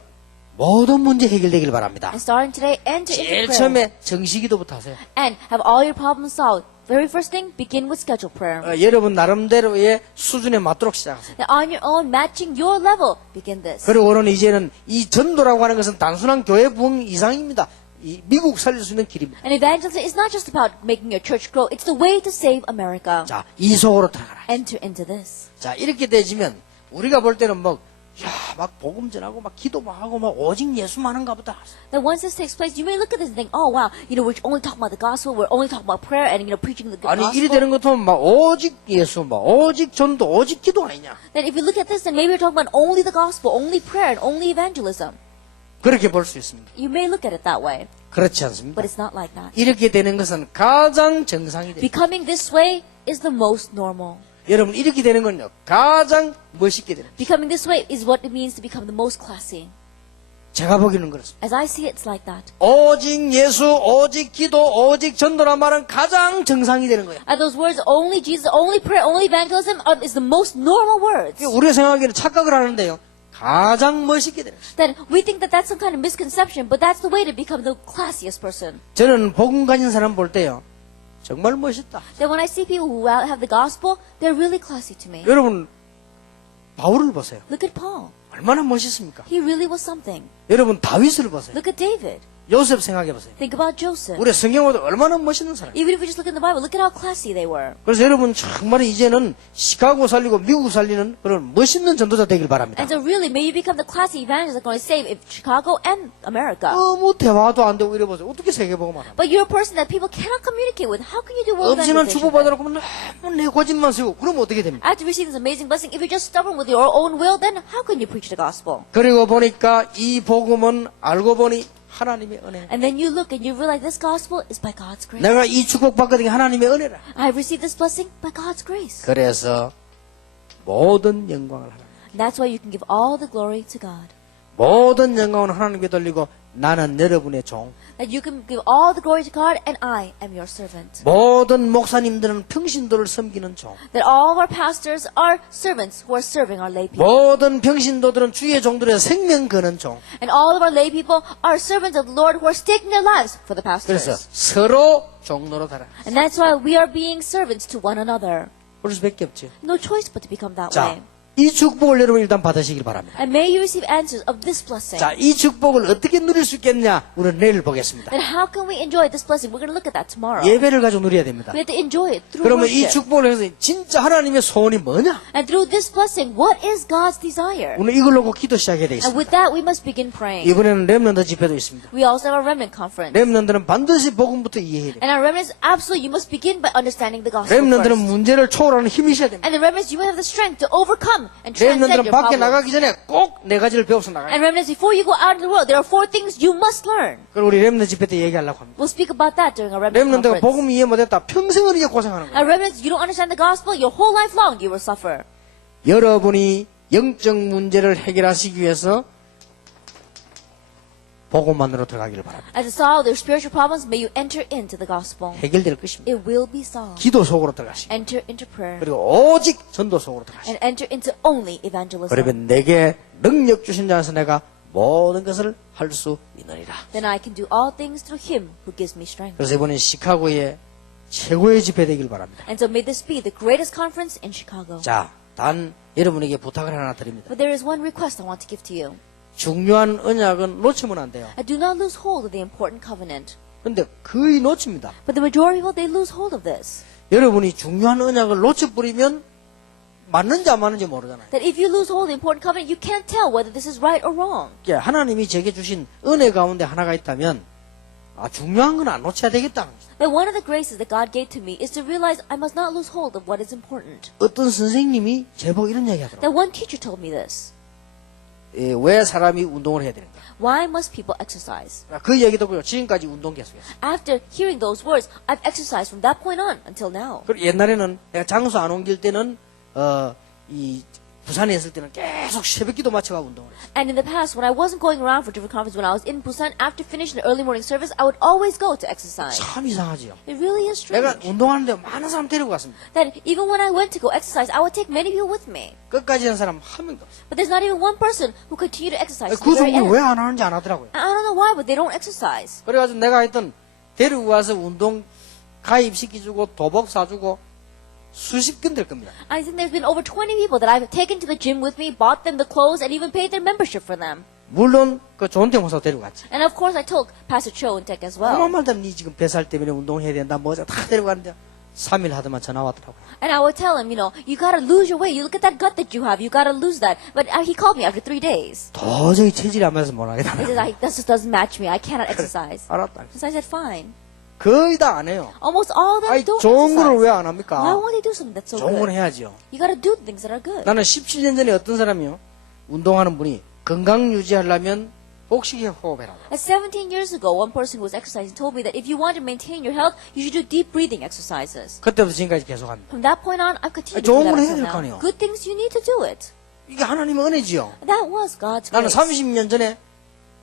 모든 문제 해결되길 바랍니다. And starting today, enter into 제일 prayer. 처음에 정시기도부터 하세요. And have all your problems solved. Very first thing, begin with scheduled prayer. 여러분 나름대로의 수준에 맞도록 시작하세요. And on your own, matching your level, begin this. 그리고는 이제는 이 전도라고 하는 것은 단순한 교회 부흥 이상입니다. 이 미국 살릴 수 있는 길입니다. And evangelism is not just about making your church grow. It's the way to save America. 자, 이 속으로 들어가라. Enter into this. 자, 이렇게 되지면 우리가 볼 때는 막 복음 전하고 막 기도 막 하고 막 오직 예수만 하는가 보다. That once this takes place, you may look at this and think, oh wow, we're only talking about the gospel, we're only talking about prayer and preaching the 아니, 이리 gospel. 되는 것도 막 오직 예수, 막 오직 전도, 오직 기도 아니냐. Then if you look at this, then maybe we're talking about only the gospel, only prayer, and only evangelism. 그렇게 볼 수 있습니다. You may look at it that way, 그렇지 않습니다. but it's not like that. 이렇게 되는 것은 가장 정상이 됩니다. Becoming this way is the most normal. 여러분, 이렇게 되는 건요, 가장 멋있게 됩니다. Becoming this way is what it means to become the most classy. 제가 보기에는 그렇습니다. As I see it, it's like that. 오직 예수, 오직 기도, 오직 전도란 말은 가장 정상이 되는 거예요. And those words, only Jesus, only prayer, only evangelism, is the most normal words. 우리가 생각하기에는 착각을 하는데요. 가장 멋있게 되는 거예요. Then we think that that's some kind of misconception, but that's the way to become the classiest person. 저는 복음 가진 사람 볼 때요. 정말 멋있다. Then when I see people who have the gospel, they're really classy to me. 여러분, 바울을 보세요. Look at Paul. 얼마나 멋있습니까? He really was something. 여러분, 다윗을 보세요. Look at David. 요셉 생각해 보세요. Think about Joseph. 우리 성경보다 얼마나 멋있는 사람. Even if we just look in the Bible, look at how classy they were. 그래서 여러분 정말 이제는 시카고 살리고 미국 살리는 그런 멋있는 전도자 되길 바랍니다. And so really, may you become the classy evangelist that's going to save Chicago and America. 너무 대화도 안 되고 이래 보세요. 어떻게 세계복음을 합니까? But you're a person that people cannot communicate with. How can you do world 없이는 evangelization? 주고받으라고 하면 너무 내 고집만 세우고 그러면 어떻게 됩니까? After receiving this amazing blessing, if you're just stubborn with your own will, then how can you preach the gospel? 그리고 보니까 이 복음은 알고 보니 하나님의 은혜. And then you look and you realize this gospel is by God's grace. 내가 이 축복 받거든 게 하나님의 은혜라. I've received this blessing by God's grace. 그래서 모든 영광을 하나님. And that's why you can give all the glory to God. 모든 영광은 하나님께 돌리고 나는 여러분의 종. That you can give all the glory to God and I am your servant. 모든 목사님들은 평신도를 섬기는 종. That all of our pastors are servants who are serving our lay people. 모든 평신도들은 주의 종들의 생명 거는 종. And all of our lay people are servants of the Lord who are staking their lives for the 그래서 pastors. 서로 종로로 달아. And that's why we are being servants to one another. 그럴 수밖에 없죠. No choice but to become that 자, way. 이 축복을 여러분 일단 받으시길 바랍니다. And may you receive answers of this blessing. 자, 이 축복을 어떻게 누릴 수 있겠냐? 우리는 내일 보겠습니다. Then how can we enjoy this blessing? We're going to look at that tomorrow. 예배를 가지고 누려야 됩니다. We have to enjoy it through 그러면 이 worship. 축복을 해서 진짜 하나님의 소원이 뭐냐? And through this blessing, what is God's desire? 오늘 이걸 놓고 기도 시작해야 And 되겠습니다. with that, we must begin praying. 이번에는 렘넌트 집회도 있습니다. We also have a remnant conference. 렘넌트는 반드시 복음부터 이해해야 돼요. And our remnants, absolutely, you must begin by understanding the gospel 렘넌트는 first. 문제를 초월하는 힘이 있어야 됩니다. And the remnants, you will have the strength to overcome and transcend 렘넌트는 your 밖에 problems. 나가기 전에 꼭 네 가지를 배워서 나가야 And 돼요. remnants, before you go out in the world, there are 4 things you must learn. 그걸 우리 렘넌트 집회 때 얘기하려고 합니다. We'll speak about that during our remnant 렘넌트가 conference. 복음 이해 못했다. 평생을 이제 고생하는 거예요. And remnants, you don't understand the gospel, your whole life long you will suffer. 여러분이 영적 문제를 해결하시기 위해서 복음만으로 들어가기를 바랍니다. As to solve their spiritual problems, may you enter into the gospel. 해결될 것입니다. It will be solved. 기도 속으로 들어가시고 Enter into prayer. 그리고 오직 전도 속으로 들어가시고 And enter into only evangelism. 그러면 내게 능력 주신 자에서 내가 모든 것을 할 수 있느니라. Then I can do all things through him who gives me strength. 그래서 이번엔 시카고의 최고의 집회 되길 바랍니다. And so may this be the greatest conference in Chicago. 자, 단 여러분에게 부탁을 하나 드립니다. But there is one request I want to give to you. 중요한 언약은 놓치면 안 돼요. I do not lose hold of the important covenant. 근데 거의 놓칩니다. But the majority of people, they lose hold of this. 여러분이 중요한 언약을 놓쳐버리면 맞는지 안 맞는지 모르잖아요. That if you lose hold of the important covenant, you can't tell whether this is right or wrong. 하나님이 제게 주신 은혜 가운데 하나가 있다면 중요한 건 안 놓쳐야 되겠다는 거죠. That one of the graces that God gave to me is to realize I must not lose hold of what is important. 어떤 선생님이 제법 이런 얘기 하더라고요. That one teacher told me this. 왜 사람이 운동을 해야 되는가? Why must people exercise? 그 얘기 듣고요. 지금까지 운동 계속했어요. After hearing those words, I've exercised from that point on until now. 그리고 옛날에는 내가 장소 안 옮길 때는 이 부산에 있을 때는 계속 새벽기도 맞춰가 운동을 했어요. And in the past, when I wasn't going around for different conferences, when I was in Busan, after finishing the early morning service, I would always go to exercise. 참 이상하지요. It really is 내가 strange. 운동하는데 많은 사람 데리고 갔습니다. That even when I went to go exercise, I would take many people with me. 끝까지 한 사람 한 명도 없어요. But there's not even one person who continued to exercise to 그 the very 종류 end. 왜 안 하는지 안 하더라고요. I don't know why, but they don't exercise. 그래가지고 내가 하여튼 데리고 가서 운동 가입시켜주고 도복 사주고 수십 건 될 겁니다. I think there's been over 20 people that I've taken to the gym with me, bought them the clothes, and even paid their membership for them. 물론 그 좋은 데 모셔서 데리고 갔지. And of course, I told Pastor Cho and Tech as well. 그만 말하면 니 지금 뱃살 때문에 운동해야 된다 뭐다 데리고 가는데 3일 하더만 전화 왔더라고요. And I would tell him, you gotta lose your weight. You look at that gut that you have. You gotta lose that. But he called me after 3 days. 도저히 체질이 안 맞아서 못 하겠다. He says, that just doesn't match me. I cannot exercise. 알았다. So I said, fine. 거의 다 안 해요. Almost all of them 아니 don't 좋은 거를 exercise. 왜 안 Why 합니까? won't they do something that's so 좋은 걸 good? 해야지요. You gotta do things that are good. 나는 17년 전에 어떤 사람이요 운동하는 분이 건강 유지하려면 복식에 호흡해라. At 17 years ago, one person who was exercising told me that if you want to maintain your health, you should do deep breathing exercises. 그때부터 지금까지 계속합니다. From that point on, I've continued to 좋은 do 걸 that 해야 until 될 거 now. 아니에요. Good things, you need to do it. 이게 하나님의 은혜지요. That was God's 나는 grace. 30년 전에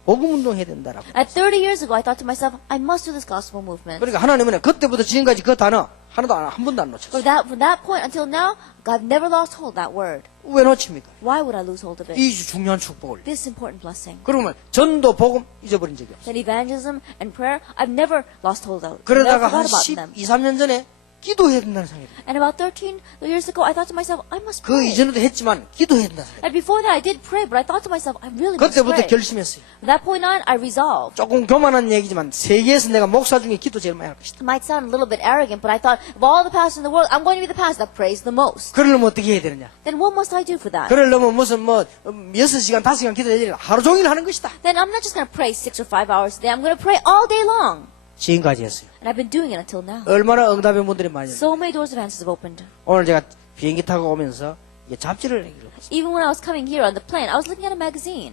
복음 운동해야 된다라고. At 30 years ago, I thought to myself, I must do this gospel movement. 그러니까 하나님은 그때부터 지금까지 그 단어 하나도 한 번도 안 놓쳤어요. From that point until now, God never lost hold of that word. 왜 놓칩니까? Why would I lose hold of it? 이 중요한 축복을. This important blessing. 그러면 전도 복음 잊어버린 적이 없어요. That evangelism and prayer, I've never lost hold of. Never 그러다가 한 forgot about them. 12, 3년 전에 기도해야 된다는 생각이 들어요. And about 13 years ago, I thought to myself, I must 그 pray. 이전에도 했지만 기도해야 된다는 생각이 And before that, I did pray, but I thought to myself, I really 들어요. must 그때부터 pray. 결심했어요. From that point on, I resolved. 조금 교만한 얘기지만 세계에서 내가 목사 중에 기도 제일 많이 할 것이다. It might sound a little bit arrogant, but I thought, of all the pastors in the world, I'm going to be the pastor that prays the most. 그러려면 어떻게 해야 되느냐? Then what must I do for that? 그러려면 무슨 6시간, 5시간 기도해야 되냐? 하루 종일 하는 것이다. Then I'm not just going to pray 6 or 5 hours a day. I'm going to pray all day long. 지금까지 했어요. And I've been doing it until now. 얼마나 응답의 문들이 많이 있어요. So many doors of answers have opened. 오늘 제가 비행기 타고 오면서 이게 잡지를 읽었어요. Even when I was coming here on the plane, I was looking at a magazine.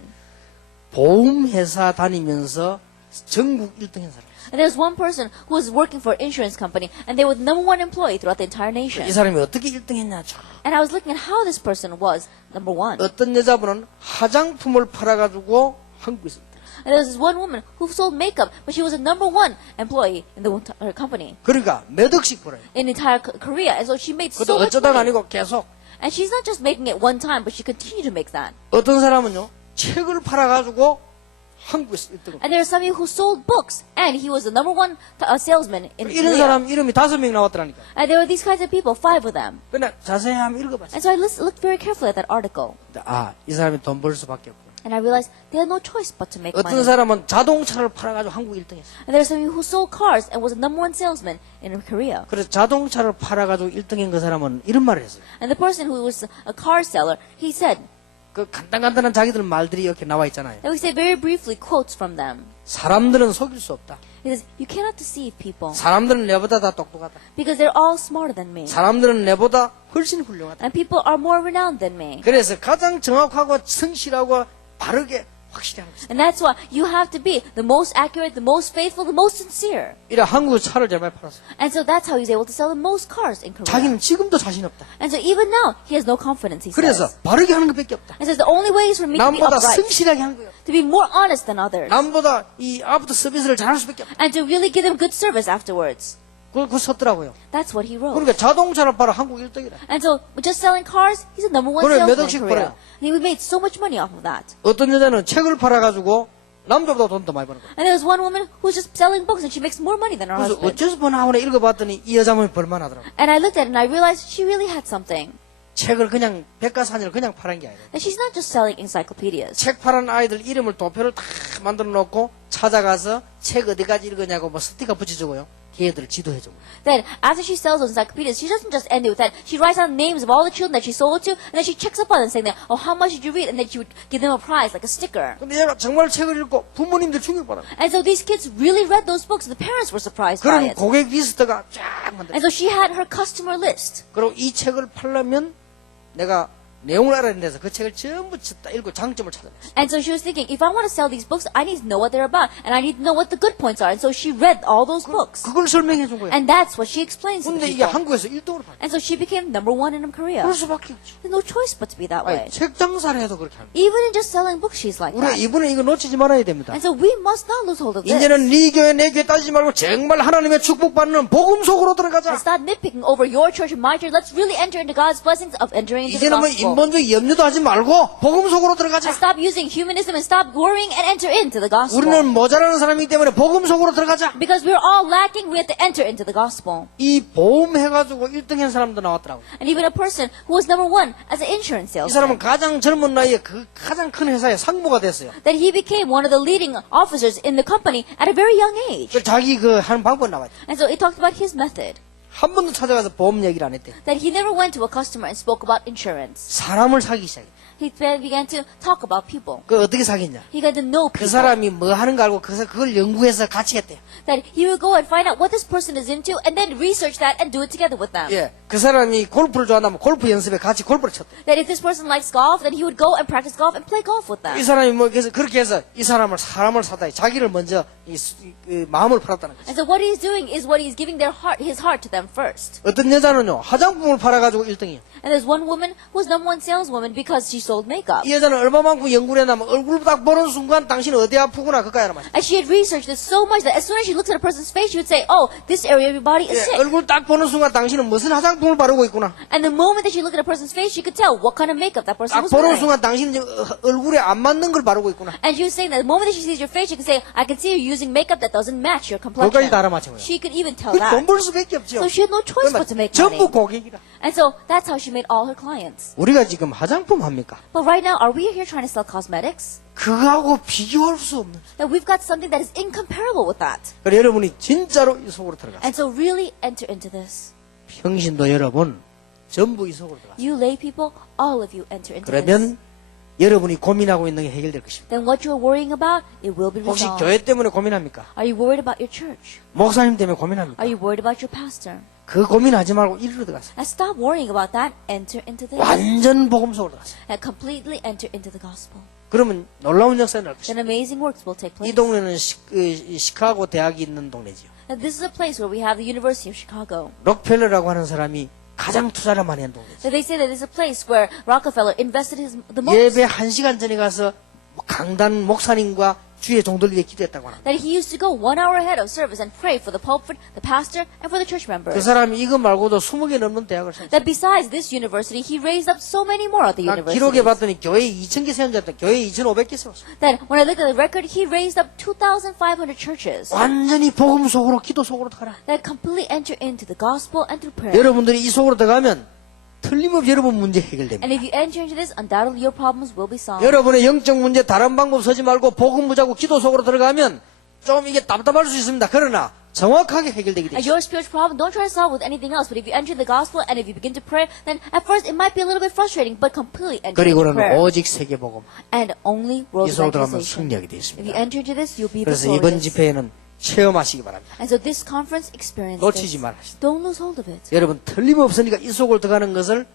보험회사 다니면서 전국 1등 한 사람. And there was one person who was working for an insurance company, and they were the number 1 employee throughout the entire nation. 이 사람이 어떻게 1등 했냐? And I was looking at how this person was number 1. 어떤 여자분은 화장품을 팔아가지고 한국에서 1등. And there was this one woman who sold makeup, but she was a number 1 employee in the entire company, 그러니까 몇 억씩 벌어요. in entire Korea. And so she made 그것도 so much 어쩌다가 money. 아니고 계속. And she's not just making it one time, but she continued to make that. 어떤 사람은요, 책을 팔아가지고 한국에서 1등. And there was somebody who sold books, and he was the number 1 salesman in 이런 Korea. 사람 이름이 5명 나왔더라니까. And there were these kinds of people, 5 of them. 근데 자세히 한번 읽어봤어요. And so I looked very carefully at that article. 이 사람이 돈 벌 수밖에 없고. And I realized they had no choice but to make 어떤 money. 사람은 자동차를 팔아가지고 한국 1등 했어요. And there was somebody who sold cars and was the number 1 salesman in Korea. 그래서 자동차를 팔아가지고 1등인 그 사람은 이런 말을 했어요. And the person who was a car seller, he said, 그 간단간단한 자기들 말들이 이렇게 나와 있잖아요. and we say very briefly quotes from them. 사람들은 속일 수 없다. He says, you cannot deceive people 사람들은 내보다 다 똑똑하다. because they're all smarter than me. 사람들은 내보다 훨씬 훌륭하다. And people are more renowned than me. 그래서 가장 정확하고 성실하고 바르게 확실히 하는 것이다. And that's why you have to be the most accurate, the most faithful, the most sincere. 이래 한국 차를 잘 많이 팔았어요. And so that's how he's able to sell the most cars in Korea. 자기는 지금도 자신 없다. And so even now, he has no confidence, he 그래서 says. 바르게 하는 것밖에 없다. And says the only way is for me to be 남보다 upright, 성실하게 하는 거예요. to be more honest than others, 남보다 이 아부터 서비스를 잘할 수밖에 없다. and to really give them good service afterwards. 그거 썼더라고요. That's what he wrote. 그러니까 자동차를 팔아 한국 1등이라. And so, just selling cars, he's a number 1 그래, 몇 salesman in 억씩 Korea. 벌어요. And he made so much money off of that. 어떤 여자는 책을 팔아가지고 남자보다 돈 더 많이 버는 거예요. And there was one woman who's just selling books, and she makes more money than her 그래서 husband. 어째서 보나 하고 읽어봤더니 이 여자분이 벌만하더라고요. And I looked at it, and I realized she really had something. 책을 그냥 백과사전을 그냥 파는 게 아니라 And she's not just selling encyclopedias. 책 파는 아이들 이름을 도표를 다 만들어 놓고 찾아가서 책 어디까지 읽었냐고 뭐 스티커 붙여주고요. 걔들을 지도해 준 거예요. Then, after she sells those encyclopedias, she doesn't just end it with that. She writes down names of all the children that she sold it to, and then she checks up on them, saying that, oh, how much did you read? And then she would give them a prize, like a sticker. 근데 얘가 정말 책을 읽고 부모님들 충격받아요. And so these kids really read those books. The parents were surprised by 그런 it. 고객 리스트가 쫙 만들어요. And so she had her customer list. 그리고 이 책을 팔려면 내가 내용을 알아야 돼서 그 책을 전부 다 읽고 장점을 찾아냈어요. And so she was thinking, if I want to sell these books, I need to know what they're about. And I need to know what the good points are. And so she read all those books. 그걸 설명해 준 거예요. And that's what she explains to 근데 the 이게 people. 한국에서 1등으로 팔려. And so she became number one in Korea. 그럴 수밖에 없죠. There's no choice but to be that way. 아니, 책 장사를 해도 그렇게 합니다. Even in just selling books, she's like 우리가 that. 이번에 이거 놓치지 말아야 됩니다. And so we must not lose hold of this. 이제는 네 교회 내 교회 따지지 말고 정말 하나님의 축복받는 복음 속으로 들어가자. And stop nitpicking over your church and my church. Let's really enter into God's blessings of entering into the 이제는 뭐 gospel. 인본주의 염려도 하지 말고 복음 속으로 들어가자. And stop using humanism and stop worrying and enter into the gospel. 우리는 모자라는 사람이기 때문에 복음 속으로 들어가자. Because we're all lacking, we have to enter into the gospel. 이 보험 해가지고 1등 한 사람도 나왔더라고요. And even a person who was number one as an insurance 이 사람은 salesman, 가장 젊은 나이에 그 가장 큰 회사의 상무가 됐어요. that he became one of the leading officers in the company at a very young age. 그 자기 그 하는 방법 나왔죠. And so it talked about his method, 한 번도 찾아가서 보험 얘기를 안 했대. that he never went to a customer and spoke about insurance. 사람을 사기 시작해. He then began to talk about people. 그 어떻게 사겠냐? He got to know 그 people. 사람이 뭐 하는 거 알고 그걸 연구해서 같이 했대요. That he would go and find out what this person is into and then research that and do it together with them. 예, 그 사람이 골프를 좋아한다면 골프 연습에 같이 골프를 쳤대. That if this person likes golf, then he would go and practice golf and play golf with them. 이 사람이 뭐 그래서 그렇게 해서 이 사람을 사다 자기를 먼저 그 마음을 팔았다는 거죠. And so what he's doing is what he's giving his heart to them first. 어떤 여자는요 화장품을 팔아가지고 1등이에요. And there's one woman who was number one saleswoman because she sold makeup. 이 여자는 얼마만큼 연구를 했냐면 얼굴 딱 보는 순간 당신 어디 아프구나 그까이 알아. And she had researched this so much that as soon as she looked at a person's face, she would say, oh, this area of your body is 예, sick. 얼굴 딱 보는 순간 당신은 무슨 화장품을 바르고 있구나. And the moment that she looked at a person's face, she could tell what kind of makeup that person 딱 was 보는 wearing. 순간 당신은 지금 얼굴에 안 맞는 걸 바르고 있구나. And she was saying that the moment that she sees your face, she could say, I can see you're using makeup that doesn't match your 그것까지 complexion. 다 알아맞힌 거예요. She could even tell 돈 that. 벌 수밖에 없죠. So she had no choice but to make 전부 money. 고객이라. And so that's how she made all her clients. 우리가 지금 화장품 합니까? But right now, are we here trying to sell cosmetics? 그거하고 비교할 수 없는. That we've got something that is incomparable with that. 그래 여러분이 진짜로 이 속으로 들어가세요. And so really enter into this. 평신도 여러분 전부 이 속으로 들어가세요. You lay people, all of you enter into this. 그러면 여러분이 고민하고 있는 게 해결될 것입니다. Then what you're worrying about, it will be 혹시 resolved. 교회 때문에 고민합니까? Are you worried about your church? 목사님 때문에 고민합니까? Are you worried about your pastor? 그 고민하지 말고 이리로 들어가세요. And stop worrying about that. Enter into this. 완전 복음 속으로 들어가세요. And completely enter into the gospel. 그러면 놀라운 역사가 날 Then 것입니다. amazing works will take 이 place. 동네는 시카고 대학이 있는 동네지요. And this is a place where we have the University of Chicago. 록펠러라고 하는 사람이 가장 투자를 많이 한 동네죠. So they say that it's a place where Rockefeller invested the most. 예배 1시간 전에 가서 강단 목사님과 주의 종들 위해 기도했다고 합니다. That he used to go 1 hour ahead of service and pray for the pulpit, the pastor, and for the church 그 members. 사람이 이거 말고도 20개 넘는 대학을 세웠어요. That besides this university, he raised up so many more at the 나 university. 기록에 봤더니 교회 2,000개 세운 줄 알았더니 교회 2,500개 세웠어요. Then when I looked at the record, he raised up 2,500 churches 완전히 복음 속으로 기도 속으로 들어가라. that completely enter into the gospel and through prayer. 여러분들이 이 속으로 들어가면 틀림없이 여러분 문제 해결됩니다. And if you enter into this, undoubtedly your problems will be solved. 여러분의 영적 문제 다른 방법 쓰지 말고 복음 무자고 기도 속으로 들어가면 좀 이게 답답할 수 있습니다. 그러나 정확하게 해결되게 되죠. And your spiritual problem, don't try to solve with anything else. But if you enter the gospel and if you begin to pray, then at first it might be a little bit frustrating, but completely enter into 그리고는 prayer. 오직 세계복음 And only world 이 속으로 들어가면 evangelization. 승리하게 되어 If you 있습니다. enter into this, you'll be 그래서 이번 victorious. 집회에는 체험하시기 바랍니다. And so this conference, experience 놓치지 this. 말아시다. Don't lose hold of it. 여러분 틀림없으니까 이 속으로 들어가는 것을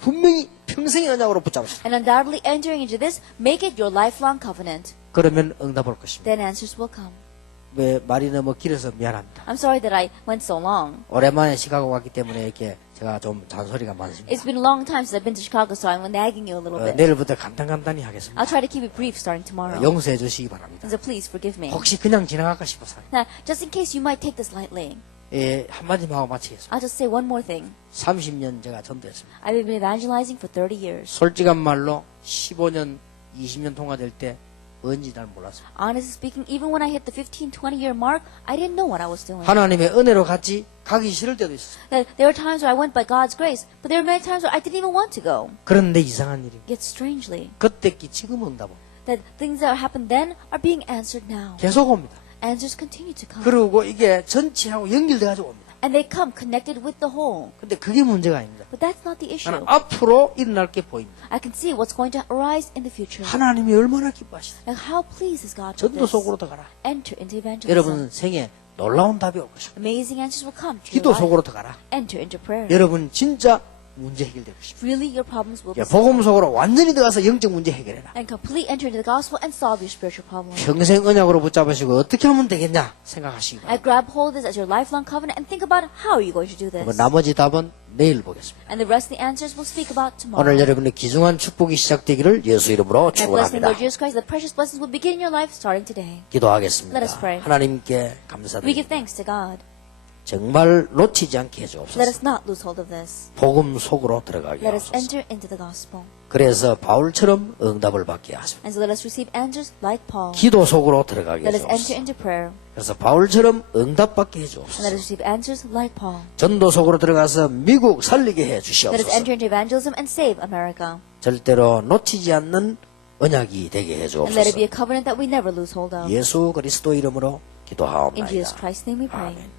분명히 평생의 언약으로 붙잡으시다. And undoubtedly entering into this, make it your lifelong covenant. 그러면 응답 올 것입니다. Then answers will come. 왜 말이 너무 길어서 미안합니다. I'm sorry that I went so long. 오랜만에 시카고 왔기 때문에 이렇게 제가 좀 잔소리가 많습니다. It's been a long time since I've been to Chicago, so I'm nagging you a little bit. 내일부터 간단히 하겠습니다. I'll try to keep it brief starting tomorrow. 용서해 주시기 바랍니다. And so please forgive me. 혹시 그냥 지나갈까 싶어서 Now, just in case you might take this lightly, 예, 한마디만 하고 마치겠습니다. I'll just say one more thing. 30년 제가 전도했습니다. I've been evangelizing for 30 years. 솔직한 말로 15년, 20년 통과될 때 뭔지 잘 몰랐습니다. Honestly speaking, even when I hit the 15, 20-year mark, I didn't know what I was doing. 하나님의 은혜로 같이 가기 싫을 때도 있었어요. That there were times where I went by God's grace, but there were many times where I didn't even want to go. 그런데 이상한 일입니다. Yet strangely, 그때 지금 응답은 that things that happened then are being answered now. 계속 옵니다. answers continue to come. 그리고 이게 전체하고 연결돼가지고 옵니다. And they come connected with the whole. 근데 그게 문제가 아닙니다. But that's not the issue. 나는 앞으로 일어날 게 보입니다. I can see what's going to arise in the future. 하나님이 얼마나 기뻐하시다. And how pleased is God with 전도 this? 속으로 들어가라. Enter into evangelism. 여러분 생에 놀라운 답이 올 것입니다. Amazing answers will come to 기도 your life. 속으로 들어가라. Enter into prayer. 여러분 진짜 문제 해결될 것입니다. Really, your problems will be solved. 복음 속으로 완전히 들어가서 영적 문제 해결해라. And complete enter into the gospel and solve your spiritual problems. 평생 언약으로 붙잡으시고 어떻게 하면 되겠냐 생각하시기 바랍니다. And grab hold of this as your lifelong covenant and think about how are you going to do this. 나머지 답은 내일 보겠습니다. And the rest of the answers we'll speak about tomorrow. 오늘 여러분의 귀중한 축복이 시작되기를 예수 이름으로 And blessing 축원합니다. Lord Jesus Christ, the precious blessings will begin in your life starting today. 기도하겠습니다. Let us pray. 하나님께 We give 감사드립니다. thanks to God. 정말 놓치지 않게 Let 해주옵소서. us not lose hold of this. 복음 속으로 들어가게 Let us 하소서. enter into the gospel. 그래서 바울처럼 응답을 받게 하소서. And so let us receive answers like Paul. 기도 속으로 들어가게 Let us enter 해주옵소서. into prayer. 그래서 바울처럼 응답받게 And let 해주옵소서. us receive answers like Paul. 전도 속으로 들어가서 미국 살리게 해 Let us 주시옵소서. enter into evangelism and save America. 절대로 놓치지 않는 언약이 되게 해 And let it be 주옵소서. a covenant that we never lose hold of. 예수 그리스도 이름으로 In 기도하옵나이다. Jesus Christ's name we pray. 아멘.